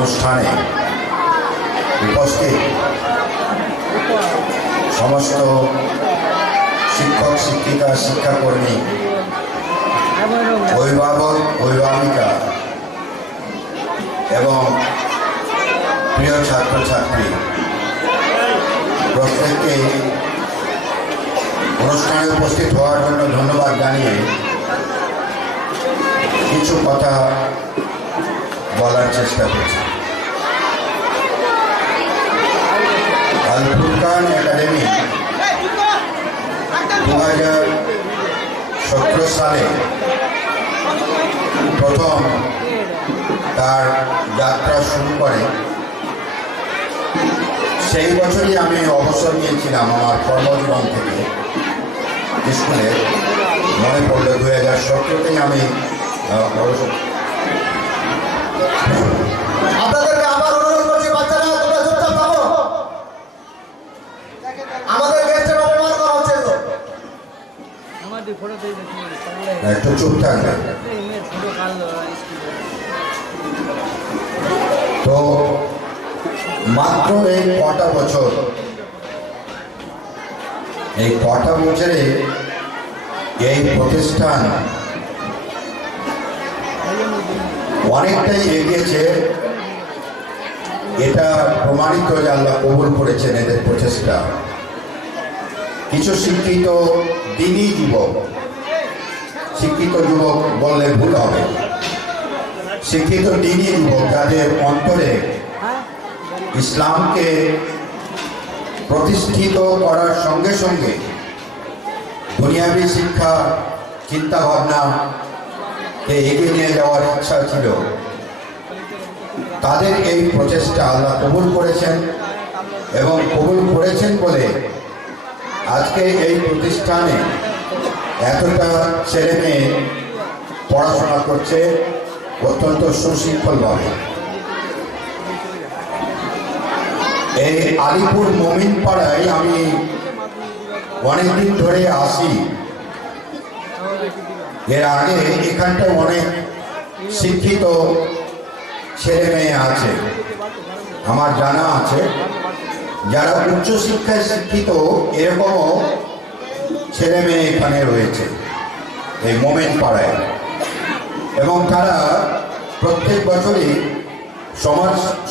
অনুষ্ঠানে উপস্থিত সমস্ত শিক্ষক শিক্ষিকা শিক্ষাকর্মী অভিভাবক অভিভাবিকা এবং প্রিয় ছাত্রছাত্রী প্রত্যেককে অনুষ্ঠানে উপস্থিত হওয়ার জন্য ধন্যবাদ জানিয়ে কিছু কথা বলার চেষ্টা করছি। আল ফুরকান একাডেমি 2017 সালে প্রথম তার যাত্রা শুরু করে। সেই বছরই আমি অবসর নিয়েছিলাম আমার কর্মজীবন থেকে স্কুলে। মনে পড়লো 2017তেই আমি অবসর। আপনাদেরকে আবার অনুরোধ করছি, বাচ্চারা তোমরা চুপচাপ থাকো। আমাদের গেস্টের অপমান করা হচ্ছে তো। একটু চুপ থাকবে। তো মাত্র এই কটা বছরে এই প্রতিষ্ঠান অনেকটাই এগিয়েছে। এটা প্রমাণিত যে আল্লাহ কবুল করেছেন এদের প্রচেষ্টা। কিছু শিক্ষিত দিনী যুবক, শিক্ষিত যুবক বললে ভুল হবে, শিক্ষিত দিনী যুবক যাদের অন্তরে ইসলামকে প্রতিষ্ঠিত করার সঙ্গে সঙ্গে দুনিয়াবী শিক্ষা চিন্তা ভাবনাকে এগিয়ে নিয়ে যাওয়ার ইচ্ছা ছিল, তাদের এই প্রচেষ্টা আল্লাহ কবুল করেছেন। এবং কবুল করেছেন বলে আজকে এই প্রতিষ্ঠানে এতটা ছেলে মেয়ে পড়াশোনা করছে অত্যন্ত সুশৃঙ্খলভাবে। এই আলিপুর মমিন পাড়ায় আমি অনেকদিন ধরে আসি। এর আগে এখানটায় অনেক শিক্ষিত ছেলে মেয়ে আছে, আমার জানা আছে, যারা উচ্চশিক্ষায় শিক্ষিত, এরকমও ছেলে মেয়ে এখানে রয়েছে এই মোমেন পাড়ায়। এবং তারা প্রত্যেক বছরই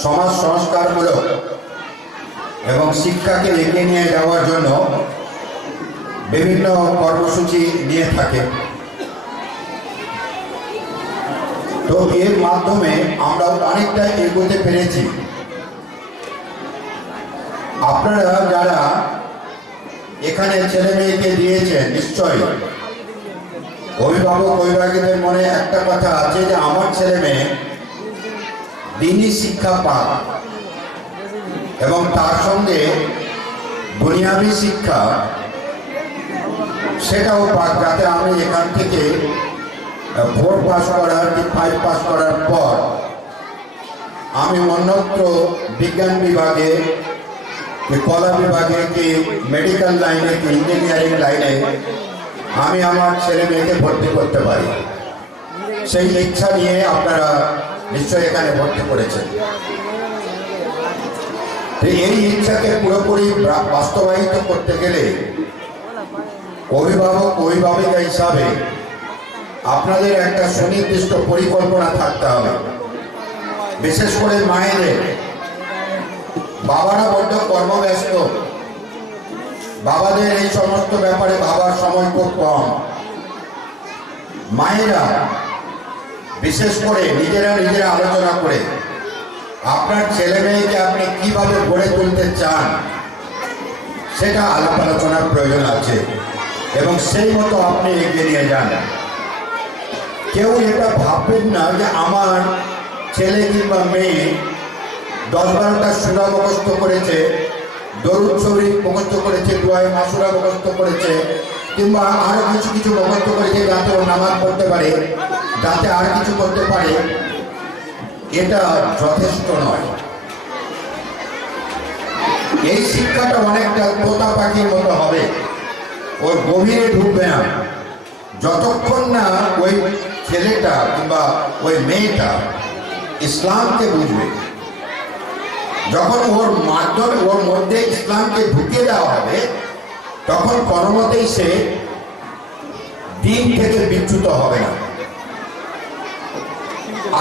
সমাজ সংস্কারমূলক এবং শিক্ষাকে এগিয়ে নিয়ে যাওয়ার জন্য বিভিন্ন কর্মসূচি নিয়ে থাকে। তো এর মাধ্যমে আমরা অনেকটা এগোতে পেরেছি। আপনারা যারা এখানে ছেলে মেয়েকে দিয়েছেন, নিশ্চয়ই অভিভাবক অভিভাবকদের মনে একটা কথা আছে যে আমার ছেলে মেয়ে দিনী শিক্ষা পাক এবং তার সঙ্গে দুনিয়াবী শিক্ষা সেটাও পাক, যাতে আমি এখান থেকে 4 পাস করার কি 5 পাস করার পর আমি অন্যত্র বিজ্ঞান বিভাগে কি কলা বিভাগে কি মেডিকেল লাইনে কি ইঞ্জিনিয়ারিং লাইনে আমি আমার ছেলে মেয়েকে ভর্তি করতে পারি। সেই ইচ্ছা নিয়ে আপনারা নিশ্চয়ই এখানে ভর্তি করেছেন। এই ইচ্ছাকে পুরোপুরি বাস্তবায়িত করতে গেলে অভিভাবক অভিভাবিকা হিসাবে আপনাদের একটা সুনির্দিষ্ট পরিকল্পনা থাকতে হবে। বিশেষ করে মায়েদের, বাবারা বড্ড কর্মব্যস্ত, বাবাদের এই সমস্ত ব্যাপারে ভাবার সময় খুব কম। মায়েরা বিশেষ করে নিজেরা আলোচনা করে আপনার ছেলে মেয়েকে আপনি কিভাবে গড়ে তুলতে চান সেটা আলাপ আলোচনার প্রয়োজন আছে এবং সেই মতো আপনি এগিয়ে নিয়ে যান। কেউ এটা ভাববেন না যে আমার ছেলে কিংবা মেয়ে 10-12টা সূরা মুখস্থ করেছে, দরুদ শরীফ মুখস্থ করেছে, দোয়া মাসুরা মুখস্থ করেছে, কিংবা আরো কিছু মুখস্থ করেছে যাতে ও নামাজ পড়তে পারে, যাতে আর কিছু করতে পারে, এটা যথেষ্ট নয়। এই শিক্ষাটা অনেকটা তোতা পাখির মতো হবে, ওর গভীরে ঢুকবে না যতক্ষণ না ওই ছেলেটা কিংবা ওই মেয়েটা ইসলামকে বুঝবে, যখন ওর মাধ্যমে ওর মধ্যে ইসলামকে ঢুকিয়ে দেওয়া হবে তখন কোনো মতেই সে দিন থেকে বিচ্যুত হবে না।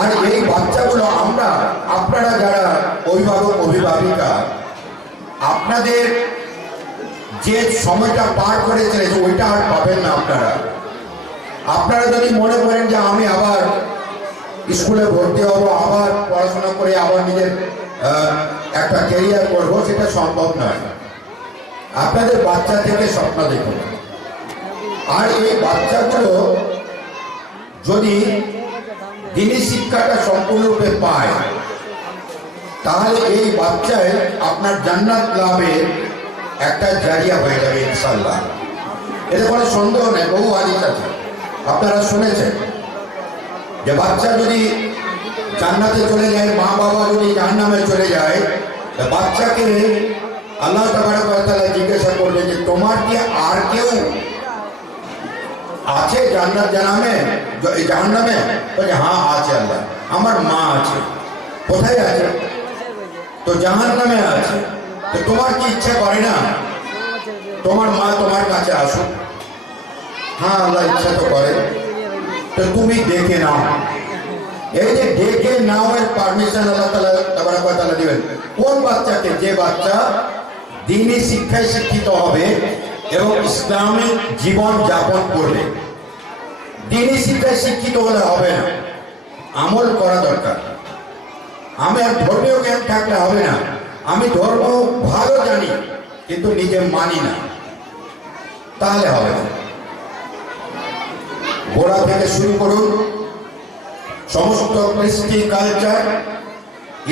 আর এই বাচ্চাগুলো আপনারা যারা অভিভাবক অভিভাবিকা, আপনাদের যে সময়টা পার করেছিলেন ওইটা আর পাবেন না। আপনারা যদি মনে করেন যে আমি আবার স্কুলে ভর্তি হব, আবার পড়াশোনা করে আবার নিজের একটা ক্যারিয়ার করব, সেটা সম্ভব নয়। আপনাদের বাচ্চা থেকে স্বপ্ন দেখুন। আর এই বাচ্চাগুলো যদি দিনী শিক্ষাটা সম্পূর্ণরূপে পায় তাহলে এই বাচ্চায় আপনার জান্নাত লাভের একটা জারিয়া হয়ে যাবে ইনশাআল্লাহ। এতে কোনো সন্দেহ নেই। বহু হাদিস আছে, আপনারা শুনেছেন যে বাচ্চা যদি জান্নাতে চলে যায়, মা বাবা যদি জাহান্নামে চলে যায়, বাচ্চাকে আল্লাহ তাবারক ওয়া তাআলা জিজ্ঞাসা করবে যে তোমার কি আর কেউ আছে জান্নাত জাহান্নামে? বলে হ্যাঁ আছে আল্লাহ, আমার মা আছে। কোথায় আছে? তো জাহান্নামে আছে। তো তোমার কি ইচ্ছা করে না তোমার মা তোমার কাছে আসুক? হ্যাঁ আল্লাহ ইচ্ছা তো করে। তো তুমি দেখে নাও। এই যে দেখে নাও এর পারমিশন আল্লাহ তাবারক ওয়া তাআলা দিবেন কোন বাচ্চাকে? যে বাচ্চা দ্বীনি শিক্ষায় শিক্ষিত হবে এবং ইসলামিক জীবন যাপন করবে। দ্বীনি শিক্ষায় শিক্ষিত হলে হবে না, আমল করা দরকার। আমি আর ধর্মীয় জ্ঞান থাকলে হবে না। আমি ধর্ম ভালো জানি কিন্তু নিজে মানি না, তাহলে হবে না। গোড়া থেকে শুরু করুন। সমস্ত কৃষ্টি কালচার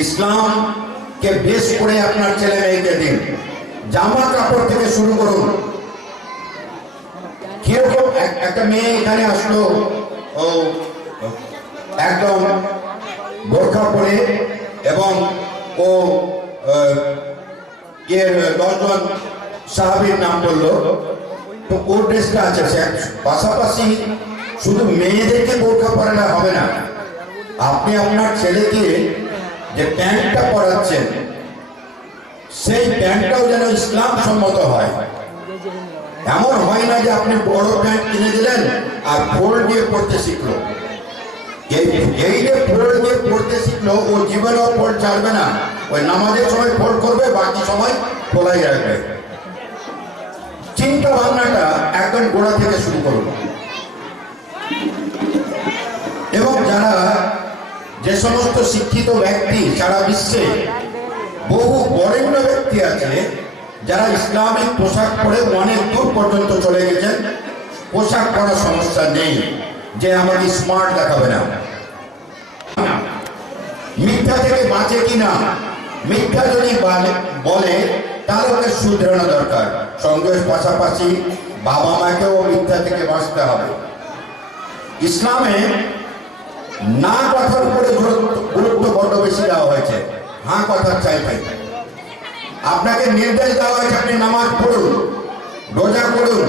ইসলামকে বেশ করে আপনার ছেলে মেয়েকে দিন। জামা কাপড় থেকে শুরু করুন। কিরকম একটা মেয়ে এখানে আসলো, ও একদম বোরখা পরে এবং ও 10জন সাহাবীর নাম বললো, তো ওর ড্রেসটা আছে। পাশাপাশি শুধু মেয়েদেরকে বোরখা পরালে হবে না। আপনি আপনার ছেলেকে যে প্যান্টটা পরাচ্ছেন সেই প্যান্টটাও যেন ইসলাম সম্মত হয়। এমন হয় না যে আপনি বড় প্যান্ট কিনে দিলেন আর ফোল্ড দিয়ে পড়তে শিখলো। এই যে ফোল্ড দিয়ে পড়তে শিখলো ও জীবনেও ফোল্ড ছাড়বে না। ওই নামাজের সময় ফোল্ড করবে, বাকি সময় খোলাই রাখবে। চিন্তা ভাবনাটা একদম গোড়া থেকে শুরু করুন। এবং যে সমস্ত শিক্ষিত ব্যক্তি সারা বিশ্বে বহু বরেণ্য ব্যক্তি আছে যারা ইসলামিক পোশাক পরে অনেক দূর পর্যন্ত চলে গেছেন। পোশাক পরার সমস্যা নেই, যে আমাকে স্মার্ট দেখাবে না। মিথ্যা থেকে বাঁচে কিনা, মিথ্যা যদি বলে তাহলে ওকে শুধরানো দরকার। সঙ্গের পাশাপাশি বাবা মাকেও মিথ্যা থেকে বাঁচতে হবে। ইসলামে না কথার উপরে গুরুত্ব বড্ড বেশি দেওয়া হয়েছে, হ্যাঁ কথার চাইতে। আপনাকে নির্দেশ দেওয়া হয়েছে আপনি নামাজ পড়ুন, রোজা করুন,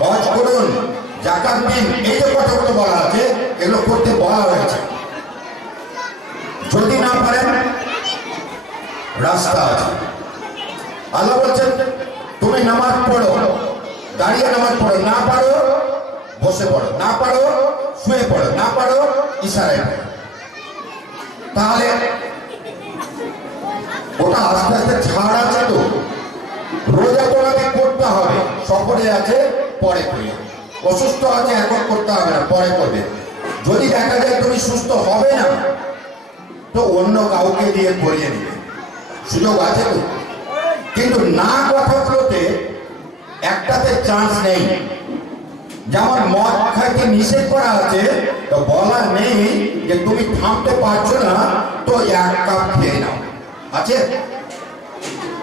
হজ করুন, যাকাত দিন। এই যে কথাগুলো বলা আছে এগুলো করতে বলা হয়েছে। যদি না পারেন রাস্তা আছে। আল্লাহ বলছেন তুমি নামাজ পড়ো, দাঁড়িয়ে নামাজ পড়ো, না পারো বসে পড়ো, না পারো শুয়ে পড়ো, না পারো ইশারায় পড়ো। তাহলে ওটা আস্তে আস্তে ছাড় আছে। তো রোজা তোমাকে করতে হবে, সফরে আছে পরে করবে, অসুস্থ আছে এখন করতে হবে না, পরে করবে। যদি দেখা যায় তুমি সুস্থ হবে না তো অন্য কাউকে দিয়ে করিয়ে নেবে, সুযোগ আছে তো। কিন্তু না কথাগুলোতে একটাতে চান্স নেই। যেমন মদ খাইতে নিষেধ করা আছে, তো বলা নেই যে তুমি থামতে পারছো না তো 1 কাপ খেয়ে নাও, আছে?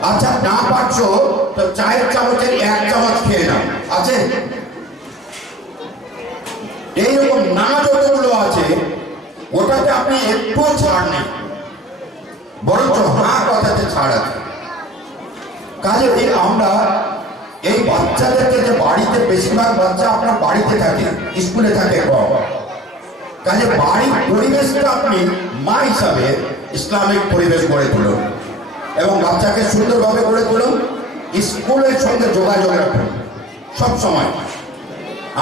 আচ্ছা না পারছো তো চায়ের চামচের 1 চামচ খেয়ে নাও, আছে? এইরকম না যতগুলো আছে ওটাতে আপনি একটু ছাড় নেই, বরঞ্চ হ্যাঁ কথাতে ছাড় আছে। কাজে আমরা এই বাচ্চাদেরকে, যে বাড়িতে বেশিরভাগ বাচ্চা আপনার বাড়িতে থাকে, স্কুলে থাকে কম, কাজে বাড়ির পরিবেশটা আপনি মা হিসাবে ইসলামিক পরিবেশ গড়ে তুলুন এবং বাচ্চাকে সুন্দরভাবে গড়ে তুলুন। স্কুলের সঙ্গে যোগাযোগ রাখুন সব সময়।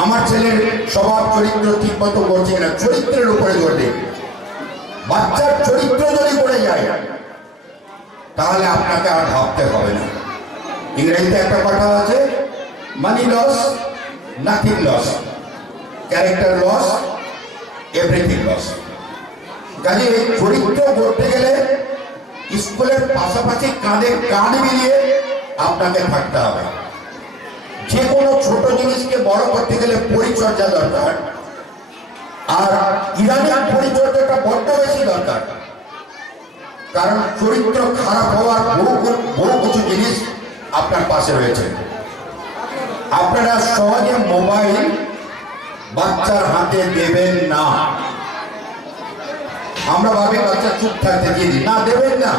আমার ছেলের স্বভাব চরিত্র ঠিক মতো করছে কিনা, চরিত্রের উপরে জোর দিন। বাচ্চার চরিত্র যদি পড়ে যায় তাহলে আপনাকে আর ভাবতে হবে না। ইংরেজিতে একটা কথা আছে, money loss nothing loss, character loss everything loss. কাজে এই চরিত্র গড়তে গেলে স্কুলের পাশাপাশি কাঁধে কাঁধ মিলিয়ে আপনাকে থাকতে হবে। যে কোনো ছোট জিনিসকে বড় করতে গেলে পরিচর্যা দরকার, আর ইরানের পরিচর্যাটা বড্ড বেশি দরকার। কারণ চরিত্র খারাপ হওয়ার বহু কিছু জিনিস আপনার পাশে রয়েছে। আপনারা সহজে মোবাইল বাচ্চার হাতে দেবেন না। আমরা ভাবি বাচ্চা চুপ থাকতে দিয়ে দিই, না, দেবেন না।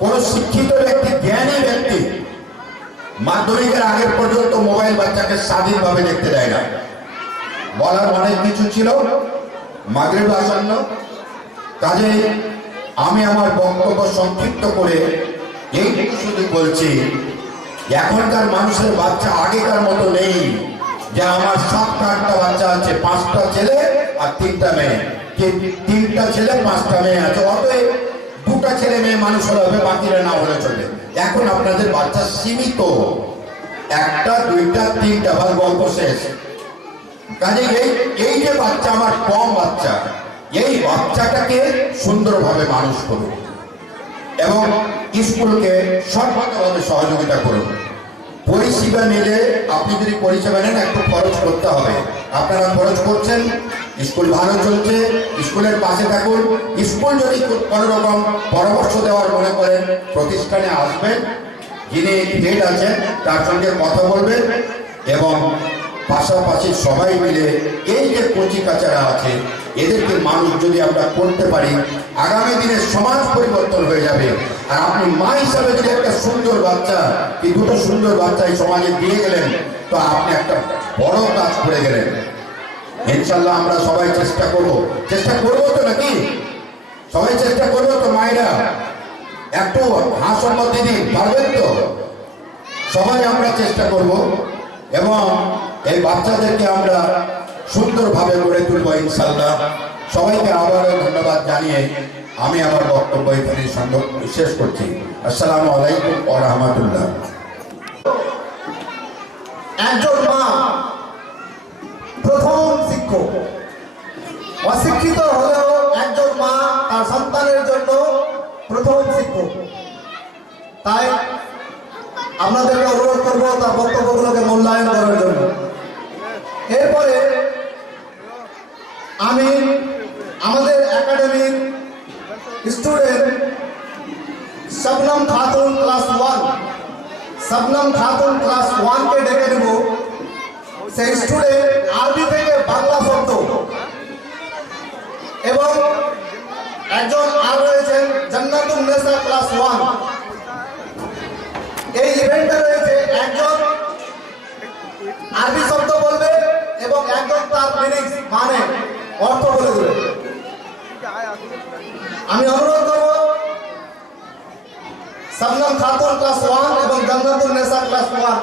কোন শিক্ষিত ব্যক্তি, জ্ঞানী ব্যক্তি মাধ্যমিকের আগের পর্যন্ত মোবাইল বাচ্চাকে স্বাধীনভাবে দেখতে দেয় না। বলার অনেক কিছু ছিল, মাগরিব আসন্ন, কাজে আমি আমার বক্তব্য সংক্ষিপ্ত করে এইটুকু শুধু বলছি, এখনকার মানুষের বাচ্চা আগেকার মতো নেই যে আমার 7-8টা বাচ্চা আছে, 5টা ছেলে আর 3টা মেয়ে, যে 3টা ছেলে 5টা মেয়ে আছে, অতএব 2টা ছেলে মেয়ে মানুষ হলে হবে, বাকিরা না হলে চলে। এখন আপনাদের বাচ্চা সীমিত, 1টা 2টা 3টা, বা গল্প শেষ। কাজে এই যে বাচ্চা আমার কম বাচ্চা, এই বাচ্চাটাকে সুন্দরভাবে মানুষ করুন এবং স্কুলকে সর্বতভাবে সহযোগিতা করুন। পরিষেবা নিলে, আপনি যদি পরিষেবা নেন একটু খরচ করতে হবে। আপনারা খরচ করছেন, স্কুল ভালো চলছে, স্কুলের পাশে থাকুন। স্কুল যদি কোনো রকম পরামর্শ দেওয়ার মনে করেন, প্রতিষ্ঠানে আসবেন, যিনি হেড আছেন তার সঙ্গে কথা বলবেন এবং পাশাপাশি সবাই মিলে এই যে কচি কাচারা আছে এদেরকে মানুষ যদি আমরা করতে পারি, আগামী দিনে সমাজ পরিবর্তন হয়ে যাবে। আর আপনি মা হিসাবে যদি একটা সুন্দর বাচ্চা, এই 2টো সুন্দর বাচ্চা এই সমাজে দিয়ে গেলেন, তো আপনি একটা বড় কাজ করে গেলেন। ইনশাল্লাহ আমরা সবাই চেষ্টা করবো তো নাকি? সবাই চেষ্টা করবো তো? মায়েরা একটু হাসম্মত দিদি, পারবেন তো? সবাই আমরা চেষ্টা করব এবং এই বাচ্চাদেরকে আমরা সুন্দরভাবে গড়ে তুলব ইনশাল্লাহ। সবাইকে আবারও ধন্যবাদ জানিয়ে আমি আমার বক্তব্য এখানে শেষ করছি। আসসালামু আলাইকুম ওয়া রাহমাতুল্লাহ। একজন মা প্রথম শিক্ষক। অশিক্ষিত হলেও একজন মা তার সন্তানের জন্য প্রথম শিক্ষক। তাই আপনাদেরকে অনুরোধ করবো তার বক্তব্যগুলোকে মূল্যায়ন করার জন্য। এরপরে আমি আমাদের একাডেমির স্টুডেন্ট শবনম খাতুন ক্লাস 1 কে ডেকে নেব। সেই স্টুডেন্ট আরবি থেকে বাংলা শব্দ, এবং একজন আর রয়েছেন জান্নাতুন নেসা ক্লাস 1। এই ইভেন্টে রয়েছে একজন আরবি শব্দ বলবে এবং একজন তার মিনিংস মানে অর্থ বলে দেবে। আমি অনুরোধ করব শবনম খাতুন ক্লাস 1 এবং জান্নাতুন নেসা ক্লাস 1।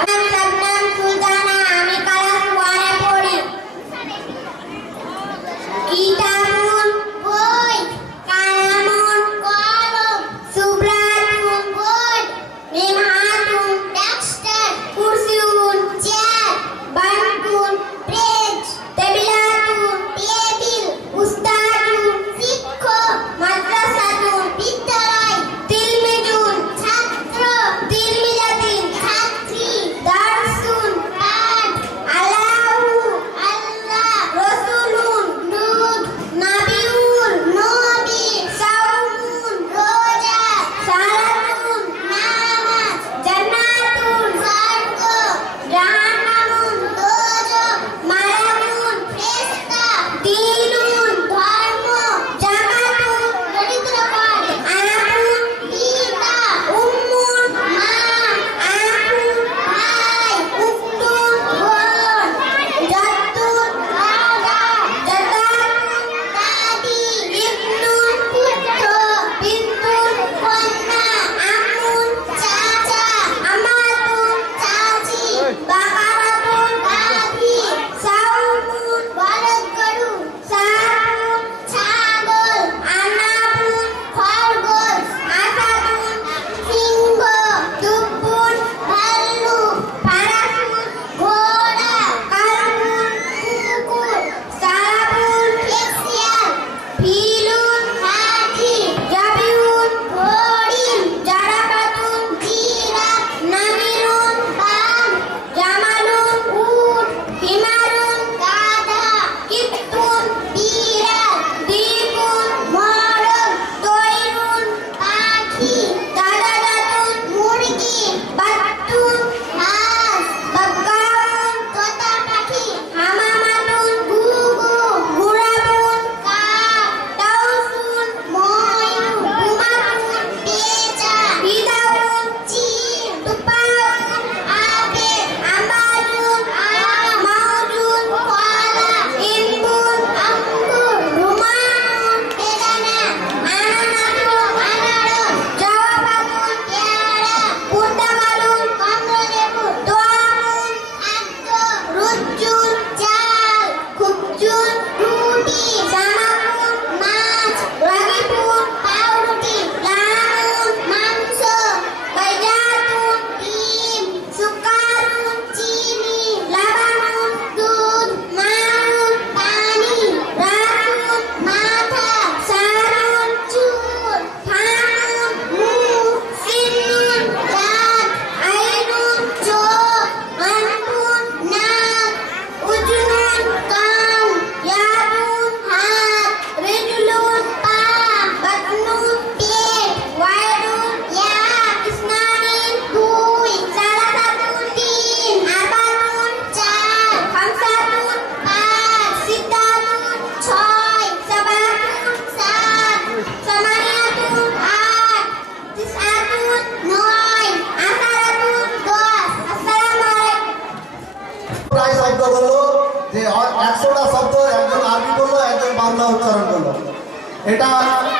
আমি ক্লাস 1 এ পড়ি। কিতাবুন বই, কালামুন কলম, সুবরাতুন বোর্ড, মিমহাতুন ডাস্টার, কুরসিউন চেয়ার, বান্টুন বেঞ্চ, টেবিলাতুন টেবিল, উস্তাদুন শিক্ষক, মাদ্রাসাতুন বিদ্যালয়, তিলমিজুন ছাত্র, তিলমিজাতিন ছাত্রী, দারসুন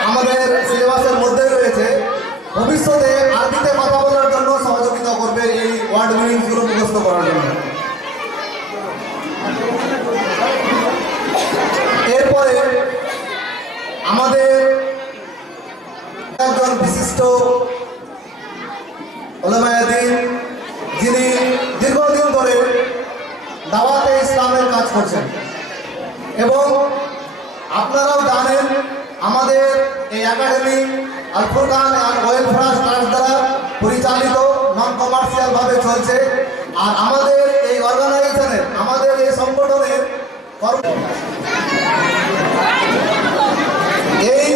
আমাদের সিলেবাসের মধ্যে রয়েছে। ভবিষ্যতে আরবিতে কথা বলার জন্য সহযোগিতা করবে এই ওয়ার্ড মিনিংসগুলো মুখস্থ করার জন্য। এরপরে আমাদের একজন বিশিষ্ট উলামায়ে দ্বীন, যিনি দীর্ঘদিন ধরে দাওয়াতে ইসলামের কাজ করছেন এবং আপনারাও জানেন আমাদের এই academy Al Furqan and welfare trust দ্বারা পরিচালিত নন কমার্শিয়াল ভাবে চলছে। আর আমাদের এই অর্গানাইজেশনের, আমাদের এই সংগঠনের এই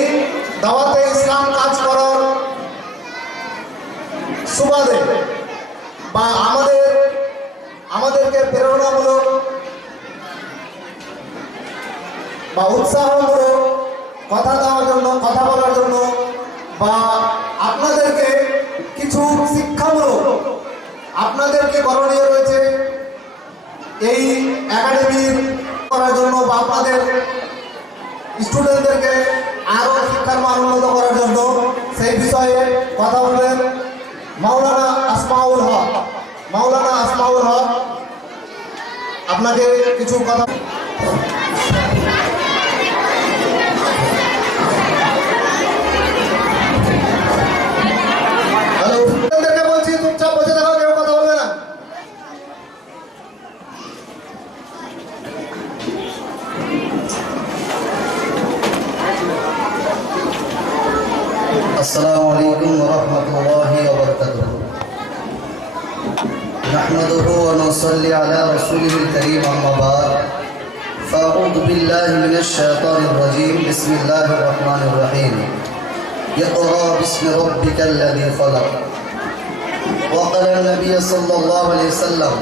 দাওয়াতে ইসলাম কাজ করার সুবাদে বা আমাদেরকে প্রেরণামূলক বা উৎসাহমূলক কথা দেওয়ার জন্য, কথা বলার জন্য বা আপনাদেরকে কিছু শিক্ষামূলক আপনাদেরকে করণীয় রয়েছে এই একাডেমির করার জন্য বা আপনাদের স্টুডেন্টদেরকে আরও শিক্ষার মান উন্নত করার জন্য, সেই বিষয়ে কথা বলবেন মাওলানা আসমাউল হক। মাওলানা আসমাউল হক আপনাকে কিছু কথা। হ্যালো, স্টুডেন্টদেরকে বলছি চুপচাপ বসে থাকো, কেউ কথা বলবে না। السلام عليكم ورحمة الله وبركاته. نحمده ونصلي على رسوله الكريم أما بعد فأعوذ بالله من الشيطان الرجيم بسم الله الرحمن الرحيم اقرأ باسم ربك الذي خلق وقال النبي صلى الله عليه وسلم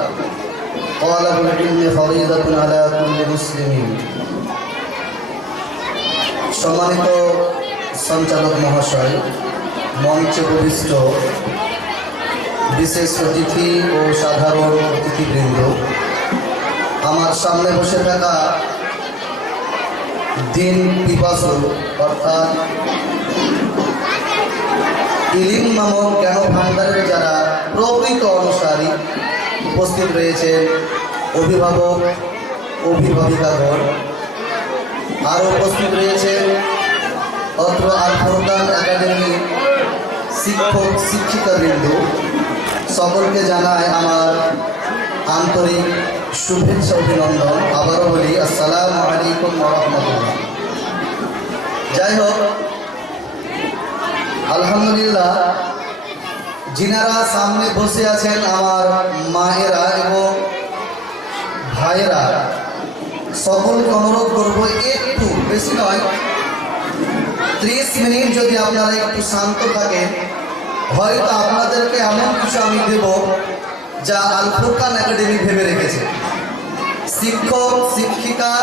طالب العلم فريضة على كل مسلم. সম্মানিত সঞ্চালক মহাশয়, মঞ্চে উপবিষ্ট বিশেষ অতিথি ও সাধারণ অতিথিবৃন্দ, আমার সামনে বসে থাকা দিন পিপাসু অর্থাৎ ইলিম নামক জ্ঞান ভাণ্ডারের যারা প্রকৃত অনুসারী উপস্থিত রয়েছেন, অভিভাবক, অভিভাবিকাগণ, আরও উপস্থিত রয়েছেন অত্র আল ফুরকান একাডেমি শিক্ষক শিক্ষিকাবৃন্দ, সকলকে জানায় আমার আন্তরিক শুভেচ্ছা অভিনন্দন। আবারও বলি আসসালামু আলাইকুম ওয়া রাহমাতুল্লাহ। যাই হোক, আলহামদুলিল্লাহ, যিনারা সামনে বসে আছেন আমার মায়েরা এবং ভাইয়েরা, সকলকে অনুরোধ করবো একটু, বেশি নয়, 30 মিনিট যদি আপনারা একটু শান্ত থাকেন, হয়তো আপনাদেরকে এমন কিছু আমি দেব যা আল ফুরকান একাডেমি ভেবে রেখেছে। শিক্ষক, শিক্ষিকা,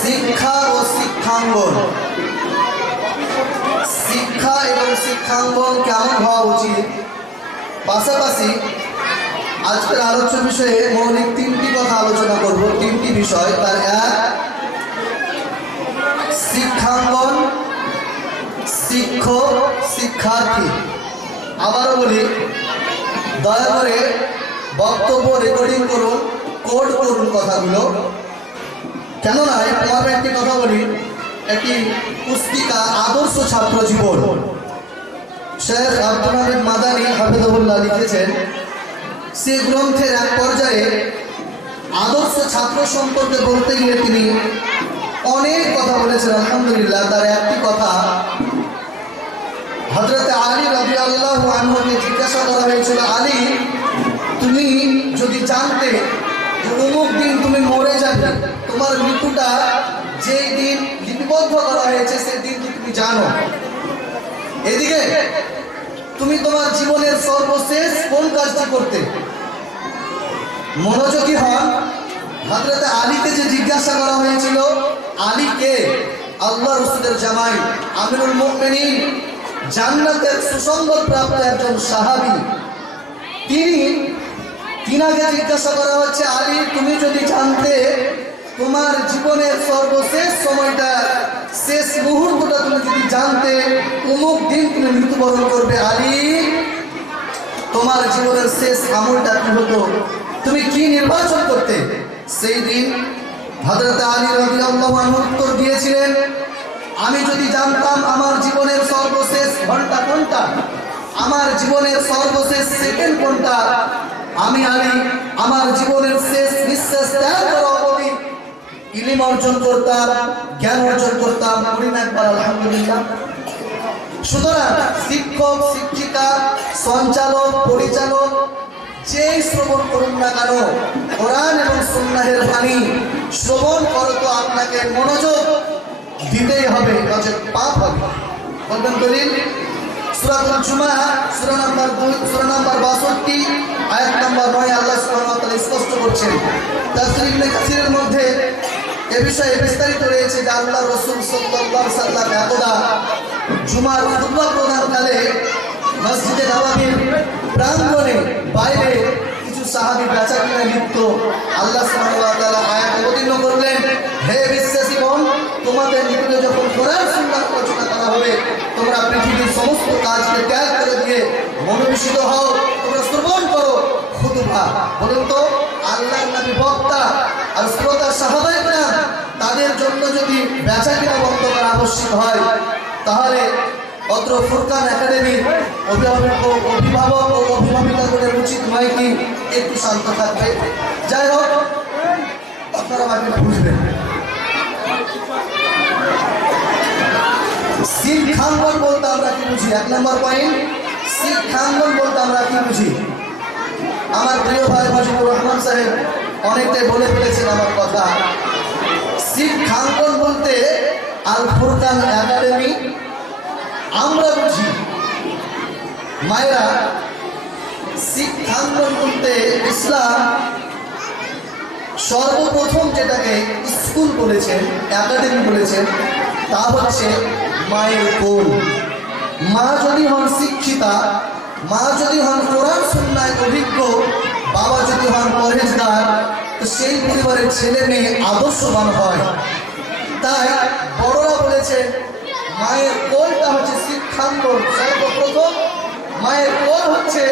শিক্ষা ও শিক্ষাঙ্গন, শিক্ষা এবং শিক্ষাঙ্গন কেমন হওয়া উচিত, পাশাপাশি আজকের আলোচ্য বিষয়ে মৌলিক 3টি কথা আলোচনা করব। 3টি বিষয়, তার এক শিক্ষাঙ্গন, শিক্ষক, শিক্ষার্থী। আবারও বলি, দয়া করে বক্তব্য রেকর্ডিং করুন, কোড করুন কথাগুলো। কেননা তোমার একটি কথা বলি, একটি পুস্তিকা আদর্শ ছাত্র জীবন, শেখ আব্দুল হামিদ মাদানী হাফিজাহুল্লাহ লিখেছেন। সেই গ্রন্থের এক পর্যায়ে আদর্শ ছাত্র সম্পর্কে বলতে গিয়ে তিনি অনেক কথা বলেছেন। আলহামদুলিল্লাহ, তার একটি কথা, হযরত আলী রাদিয়াল্লাহু আনহুকে জিজ্ঞাসা করা হয়েছিল, আলী, তুমি যদি জানতে যে অমুক দিন তুমি মরে যাবে, তোমার মৃত্যুটা যে দিন লিপিবদ্ধ করা হয়েছে সেই দিন তুমি জানো, এদিকে তুমি তোমার জীবনের সর্বশেষ কোন কাজটি করতে? মনোযোগী হন। হযরত আলীকে যে জিজ্ঞাসা করা হয়েছিল, আলী কে? আল্লাহ রাসূলের জামাই, আমিরুল মুমিনিন, জান্নাতের সুসংবাদ প্রাপ্ত একজন সাহাবী। তিনাকে জিজ্ঞাসা করা হচ্ছে, আলী, তুমি যদি জানতে তোমার জীবনের সর্বশেষ সময়টা, শেষ মুহূর্তটা তুমি যদি জানতে, অমুক দিন তুমি মৃত্যুবরণ করবে আলী, তোমার জীবনের শেষ আমলটা কি হতো, তুমি কি নির্বাচন করতে? সেই দিন হযরত আলী রাদিয়াল্লাহু আনহু উত্তর দিয়েছিলেন, আমি যদি জানতাম আমার জীবনের সর্বশেষ ঘন্টা কোনটা, আমার জীবনের সর্বশেষ সেকেন্ড কোনটা, আমি আলী আমার জীবনের শেষ নিঃশ্বাস ত্যাগ করা অবধি ইলম অর্জন করতাম, জ্ঞান অর্জন করতাম। করি না একবার আলহামদুলিল্লাহ? সুতরাং শিক্ষক, শিক্ষিকা, সঞ্চালক, পরিচালক যেই শ্রবণ করুন না কেন, কোরআন এবং সুন্নাহের বাণী শ্রবণ করো তো আপনাকে মনোযোগ দিতেই হবে, নচেৎ পাপ হবে। বলবেন দলিল? সূরাতুল জুমআহ সূরা নাম্বার 2 সূরা নাম্বার 62 আয়াত নাম্বার 9 আল্লাহ সুবহানাহু ওয়া তাআলা স্পষ্ট করছেন। তাফসীর ইবনে কাসিরের মধ্যে এ বিষয়ে বিস্তারিত রয়েছে যে আল্লাহ রাসূল সাল্লাল্লাহু আলাইহি সাল্লাম একদা জুমার খুতবা প্রদানকালে মসজিদে নববীর প্রাঙ্গণে বাইরে কিছু সাহাবী বেচাকেনায় লিপ্ত। আল্লাহ সুবহানাহু ওয়া তাআলা আয়াত অবতীর্ণ করলেন, হে বিশ্বাসীগণ, তোমাদের নিকটে যখন কোরআন সুন্নাহ আলোচনা করা হবে, তোমরা পৃথিবীর সমস্ত কাজকে ত্যাগ করে দিয়ে মনোনিবেশিত হও, তোমরা শ্রবণ করো খুতবা। বলুন তো, আল্লাহর নবী বক্তা আর শ্রোতা সাহাবায়ে কেরাম, তাদের জন্য যদি বেচাকেনা বন্ধ করা আবশ্যক হয়, তাহলে অত্র ফুরকান একাডেমির অভিভাবক ও অভিভাবিকাদের উচিত নয় কি একটু শান্ত থাকবে? যাই হোক, আপনারা আমাকে বুঝবেন। শিক্ষাঙ্গন বলতে আমরা কি বুঝি? 1 নম্বর পয়েন্ট, শিক্ষাঙ্গন বলতে আমরা কি বুঝি? আমার প্রিয় ভাই মুজিবুর রহমান সাহেব অনেকটাই বলে ফেলেছেন আমার কথা। শিক্ষাঙ্গন বলতে আল ফুরকান একাডেমি আমরা বুঝি। মায়েরা, শিক্ষাঙ্গন বলতে ইসলাম সর্বপ্রথম যেটাকে স্কুল বলেছেন, একাডেমি বলেছেন, তা হচ্ছে মায়ের কোল। মা যদি হন শিক্ষিতা, মা যদি হন কোরআন সুন্নায় অভিজ্ঞ, বাবা যদি হন পরহেজগার, তো সেই পরিবারের ছেলে মেয়ে আদর্শবান হয়। তাই বড়রা বলেছেন মায়ের কোলটা হচ্ছে শিক্ষাঙ্গন। সর্বপ্রথম মায়ের কোল হচ্ছে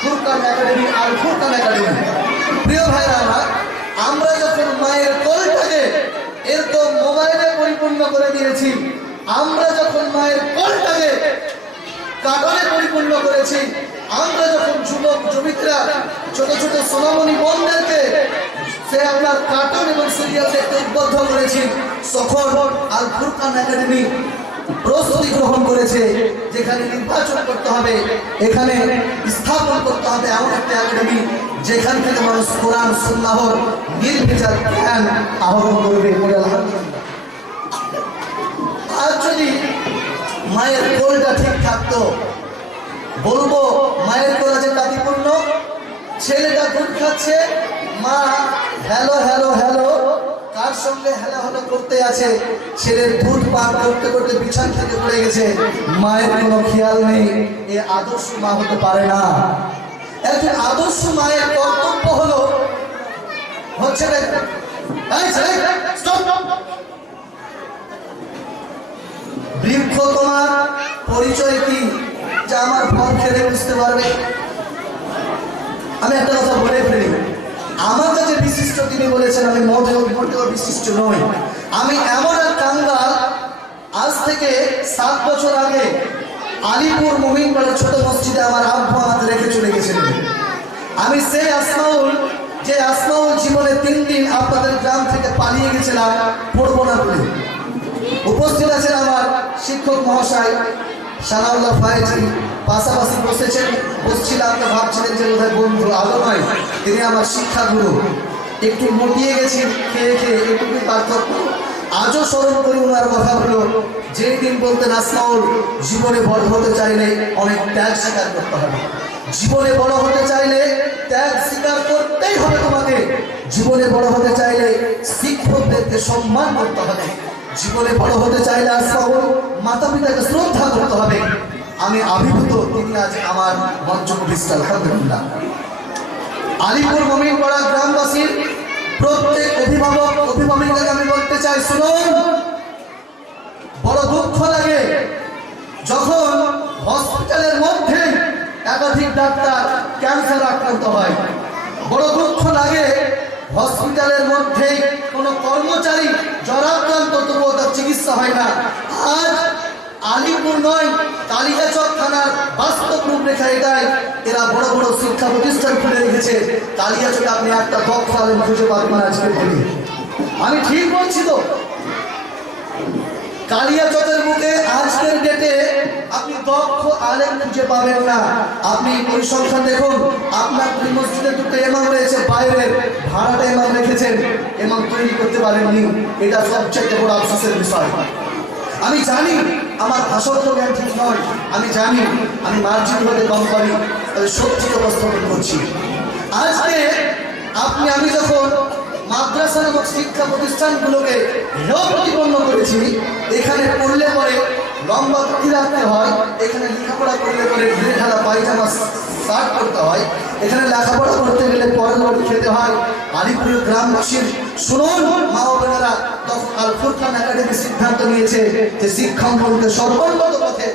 ফুরকান একাডেমি, আর ফুরকান একাডেমি। প্রিয় ভাইরা, আমরা যখন মায়ের কোলটাকে এরকম মোবাইলে পরিপূর্ণ করে দিয়েছি, আমরা যখন মায়ের কোলটাকে কার্টুনে পরিপূর্ণ করেছি, আমরা যখন যুবক যুবতীরা ছোট ছোট সোনামণি বোনদেরকে সে আপনার কার্টুন এবং সিরিয়াল দেখতে উদ্বুদ্ধ করেছি, তখন আল ফুরকান একাডেমি প্রস্তুতি গ্রহণ করেছে, যেখানে নির্বাচন করতে হবে, এখানে স্থাপন করতে হবে এমন একটা একাডেমি যেখান থেকে মানুষ কোরআন সুন্নাহর নির্ভেজাল জ্ঞান আহরণ করবে। আর যদি মায়ের কোলটা ঠিক থাকতো, বলবো মায়ের কোল যে তাতিপূর্ণ, ছেলেটা দুধ খাচ্ছে, মা হ্যালো হ্যালো হ্যালো কার সঙ্গে হ্যালো হ্যালো করতে আছে, ছেলের দুধ পান করতে করতে বিছান থেকে পড়ে গেছে, মায়ের কোনো খেয়াল নেই। এ আদর্শ মা হতে পারে না। একজন আদর্শ মায়ের কর্তব্য হচ্ছে বৃক্ষ তোমার পরিচয় কি, যা আমার ফল খেলে বুঝতে পারবে। আমি একটা কথা বলে ফেলি, আমার কাছে বিশিষ্ট তিনি বলেছেন, আমি মোটেও বিশিষ্ট নই। আমি এমন এক কাঙ্গাল, আজ থেকে 7 বছর আগে আলিপুর মুমিনপাড়ার ছোট মসজিদে আমার আব্বু আমাদের রেখে চলে গেছিলেন। আমি সেই আসমাউল, যে আসমাউল জীবনে 3 দিন আপনাদের গ্রাম থেকে পালিয়ে গেছিলাম পড়বো না বলে। উপস্থিত আছেন আমার শিক্ষক মহাশয় সানাউল্লাহ ফায়েজি, পাশাপাশি বসছিলাম তো ভাবছিলেন যে বোধহয় বন্ধু, আলো নয়, তিনি আমার শিক্ষাগুরু। একটু মুটিয়ে গেছি খেয়ে খেয়ে, একটু পার্থক্য। আজও স্মরণ করি ওনার কথাগুলো। যেই দিন বলতেন, আসমাউল, জীবনে বড় হতে চাইলে অনেক ত্যাগ স্বীকার করতে হবে। জীবনে বড় হতে চাইলে ত্যাগ স্বীকার করতেই হবে তোমাকে। জীবনে বড় হতে চাইলে শিক্ষকদেরকে সম্মান করতে হবে। জীবনে বড় হতে চাইলে আসমাউল, মাতা পিতাকে শ্রদ্ধা করতে হবে। আমি আবির্ভূত, তিনি আজ আমার মঞ্চমুখী। আলহামদুলিল্লাহ। আলিপুর মুমিনপাড়া গ্রামবাসীর প্রত্যেক অভিভাবিকাকে আমি বলতে চাই, শুনুন, বড় দুঃখ লাগে যখন হসপিটালের মধ্যে একাধিক ডাক্তার ক্যান্সার আক্রান্ত হয়। বড় দুঃখ লাগে হসপিটালের মধ্যে কোনো কর্মচারী জ্বরাক্রান্ত, তবুও তার চিকিৎসা হয় না। আজ আলিপুর নয়, কালিয়াচক থানার বাস্তব রূপরেখা এটাই। এরা বড় বড় শিক্ষা প্রতিষ্ঠান খুলে রেখেছে। কালিয়াচকে আপনি একটা দক্ষ আলেম খুঁজে পাবেন আজকের দিনে। আমি ঠিক বলছি তো? কালিয়াচকের মুখে আজকের ডেটে আপনি দক্ষ আলেম খুঁজে পাবেন না। আপনি পরিসংখ্যান দেখুন, আপনার দুই মসজিদে দুটো ইমাম রয়েছে, বাইরের ভাড়াটা ইমাম রেখেছেন, ইমাম তৈরি করতে পারেননি। এটা সবচেয়ে বড় আফসোসের বিষয়। আমি জানি আমার ভাষাগত জ্ঞান ঠিক নয়, আমি জানি আমি মার্জিত হতে কম পারি, তবে সত্যি উপস্থাপন করছি। আজকে আমি যখন মাদ্রাসা নামক শিক্ষা প্রতিষ্ঠানগুলোকে প্রতিপন্ন করেছি, এখানে পড়লে পরে লম্বা টুপি রাখতে হয়, এখানে লেখাপড়া করলে পরে ঢিলে ঢালা পায়জামা শার্ট করতে হয়, এখানে লেখাপড়া করতে গেলে পরের বাড়ি খেতে হয়। আলিপুরের গ্রামবাসীর শুনুন মা ও বোনেরা, তখন আল ফুরকান একাডেমি সিদ্ধান্ত নিয়েছে যে শিক্ষাঙ্গনকে সর্বোন্নত পথে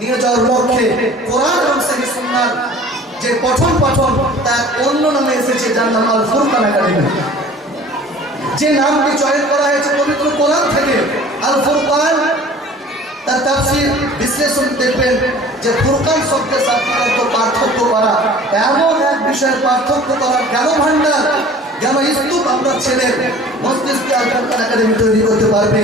নিয়ে যাওয়ার লক্ষ্যে কোরআন এবং সহিহ সুন্নাহর যে পঠন পাঠন তার অন্য নামে এসেছে, যার নাম আল ফুরকান একাডেমি। যে নামটি চয়ন করা হয়েছে পবিত্র কোরআন থেকে, আল ফুরকান, তার তাফসীর বিশ্লেষণ দেখবেন যে ফুরকান শব্দের সাথে পার্থক্য করা, এমন এক বিষয়ের পার্থক্য করার জ্ঞান ভান্ডার, জ্ঞান স্তূপ আপনার ছেলের মস্তিষ্কে আল ফুরকান একাডেমি তৈরি করতে পারবে।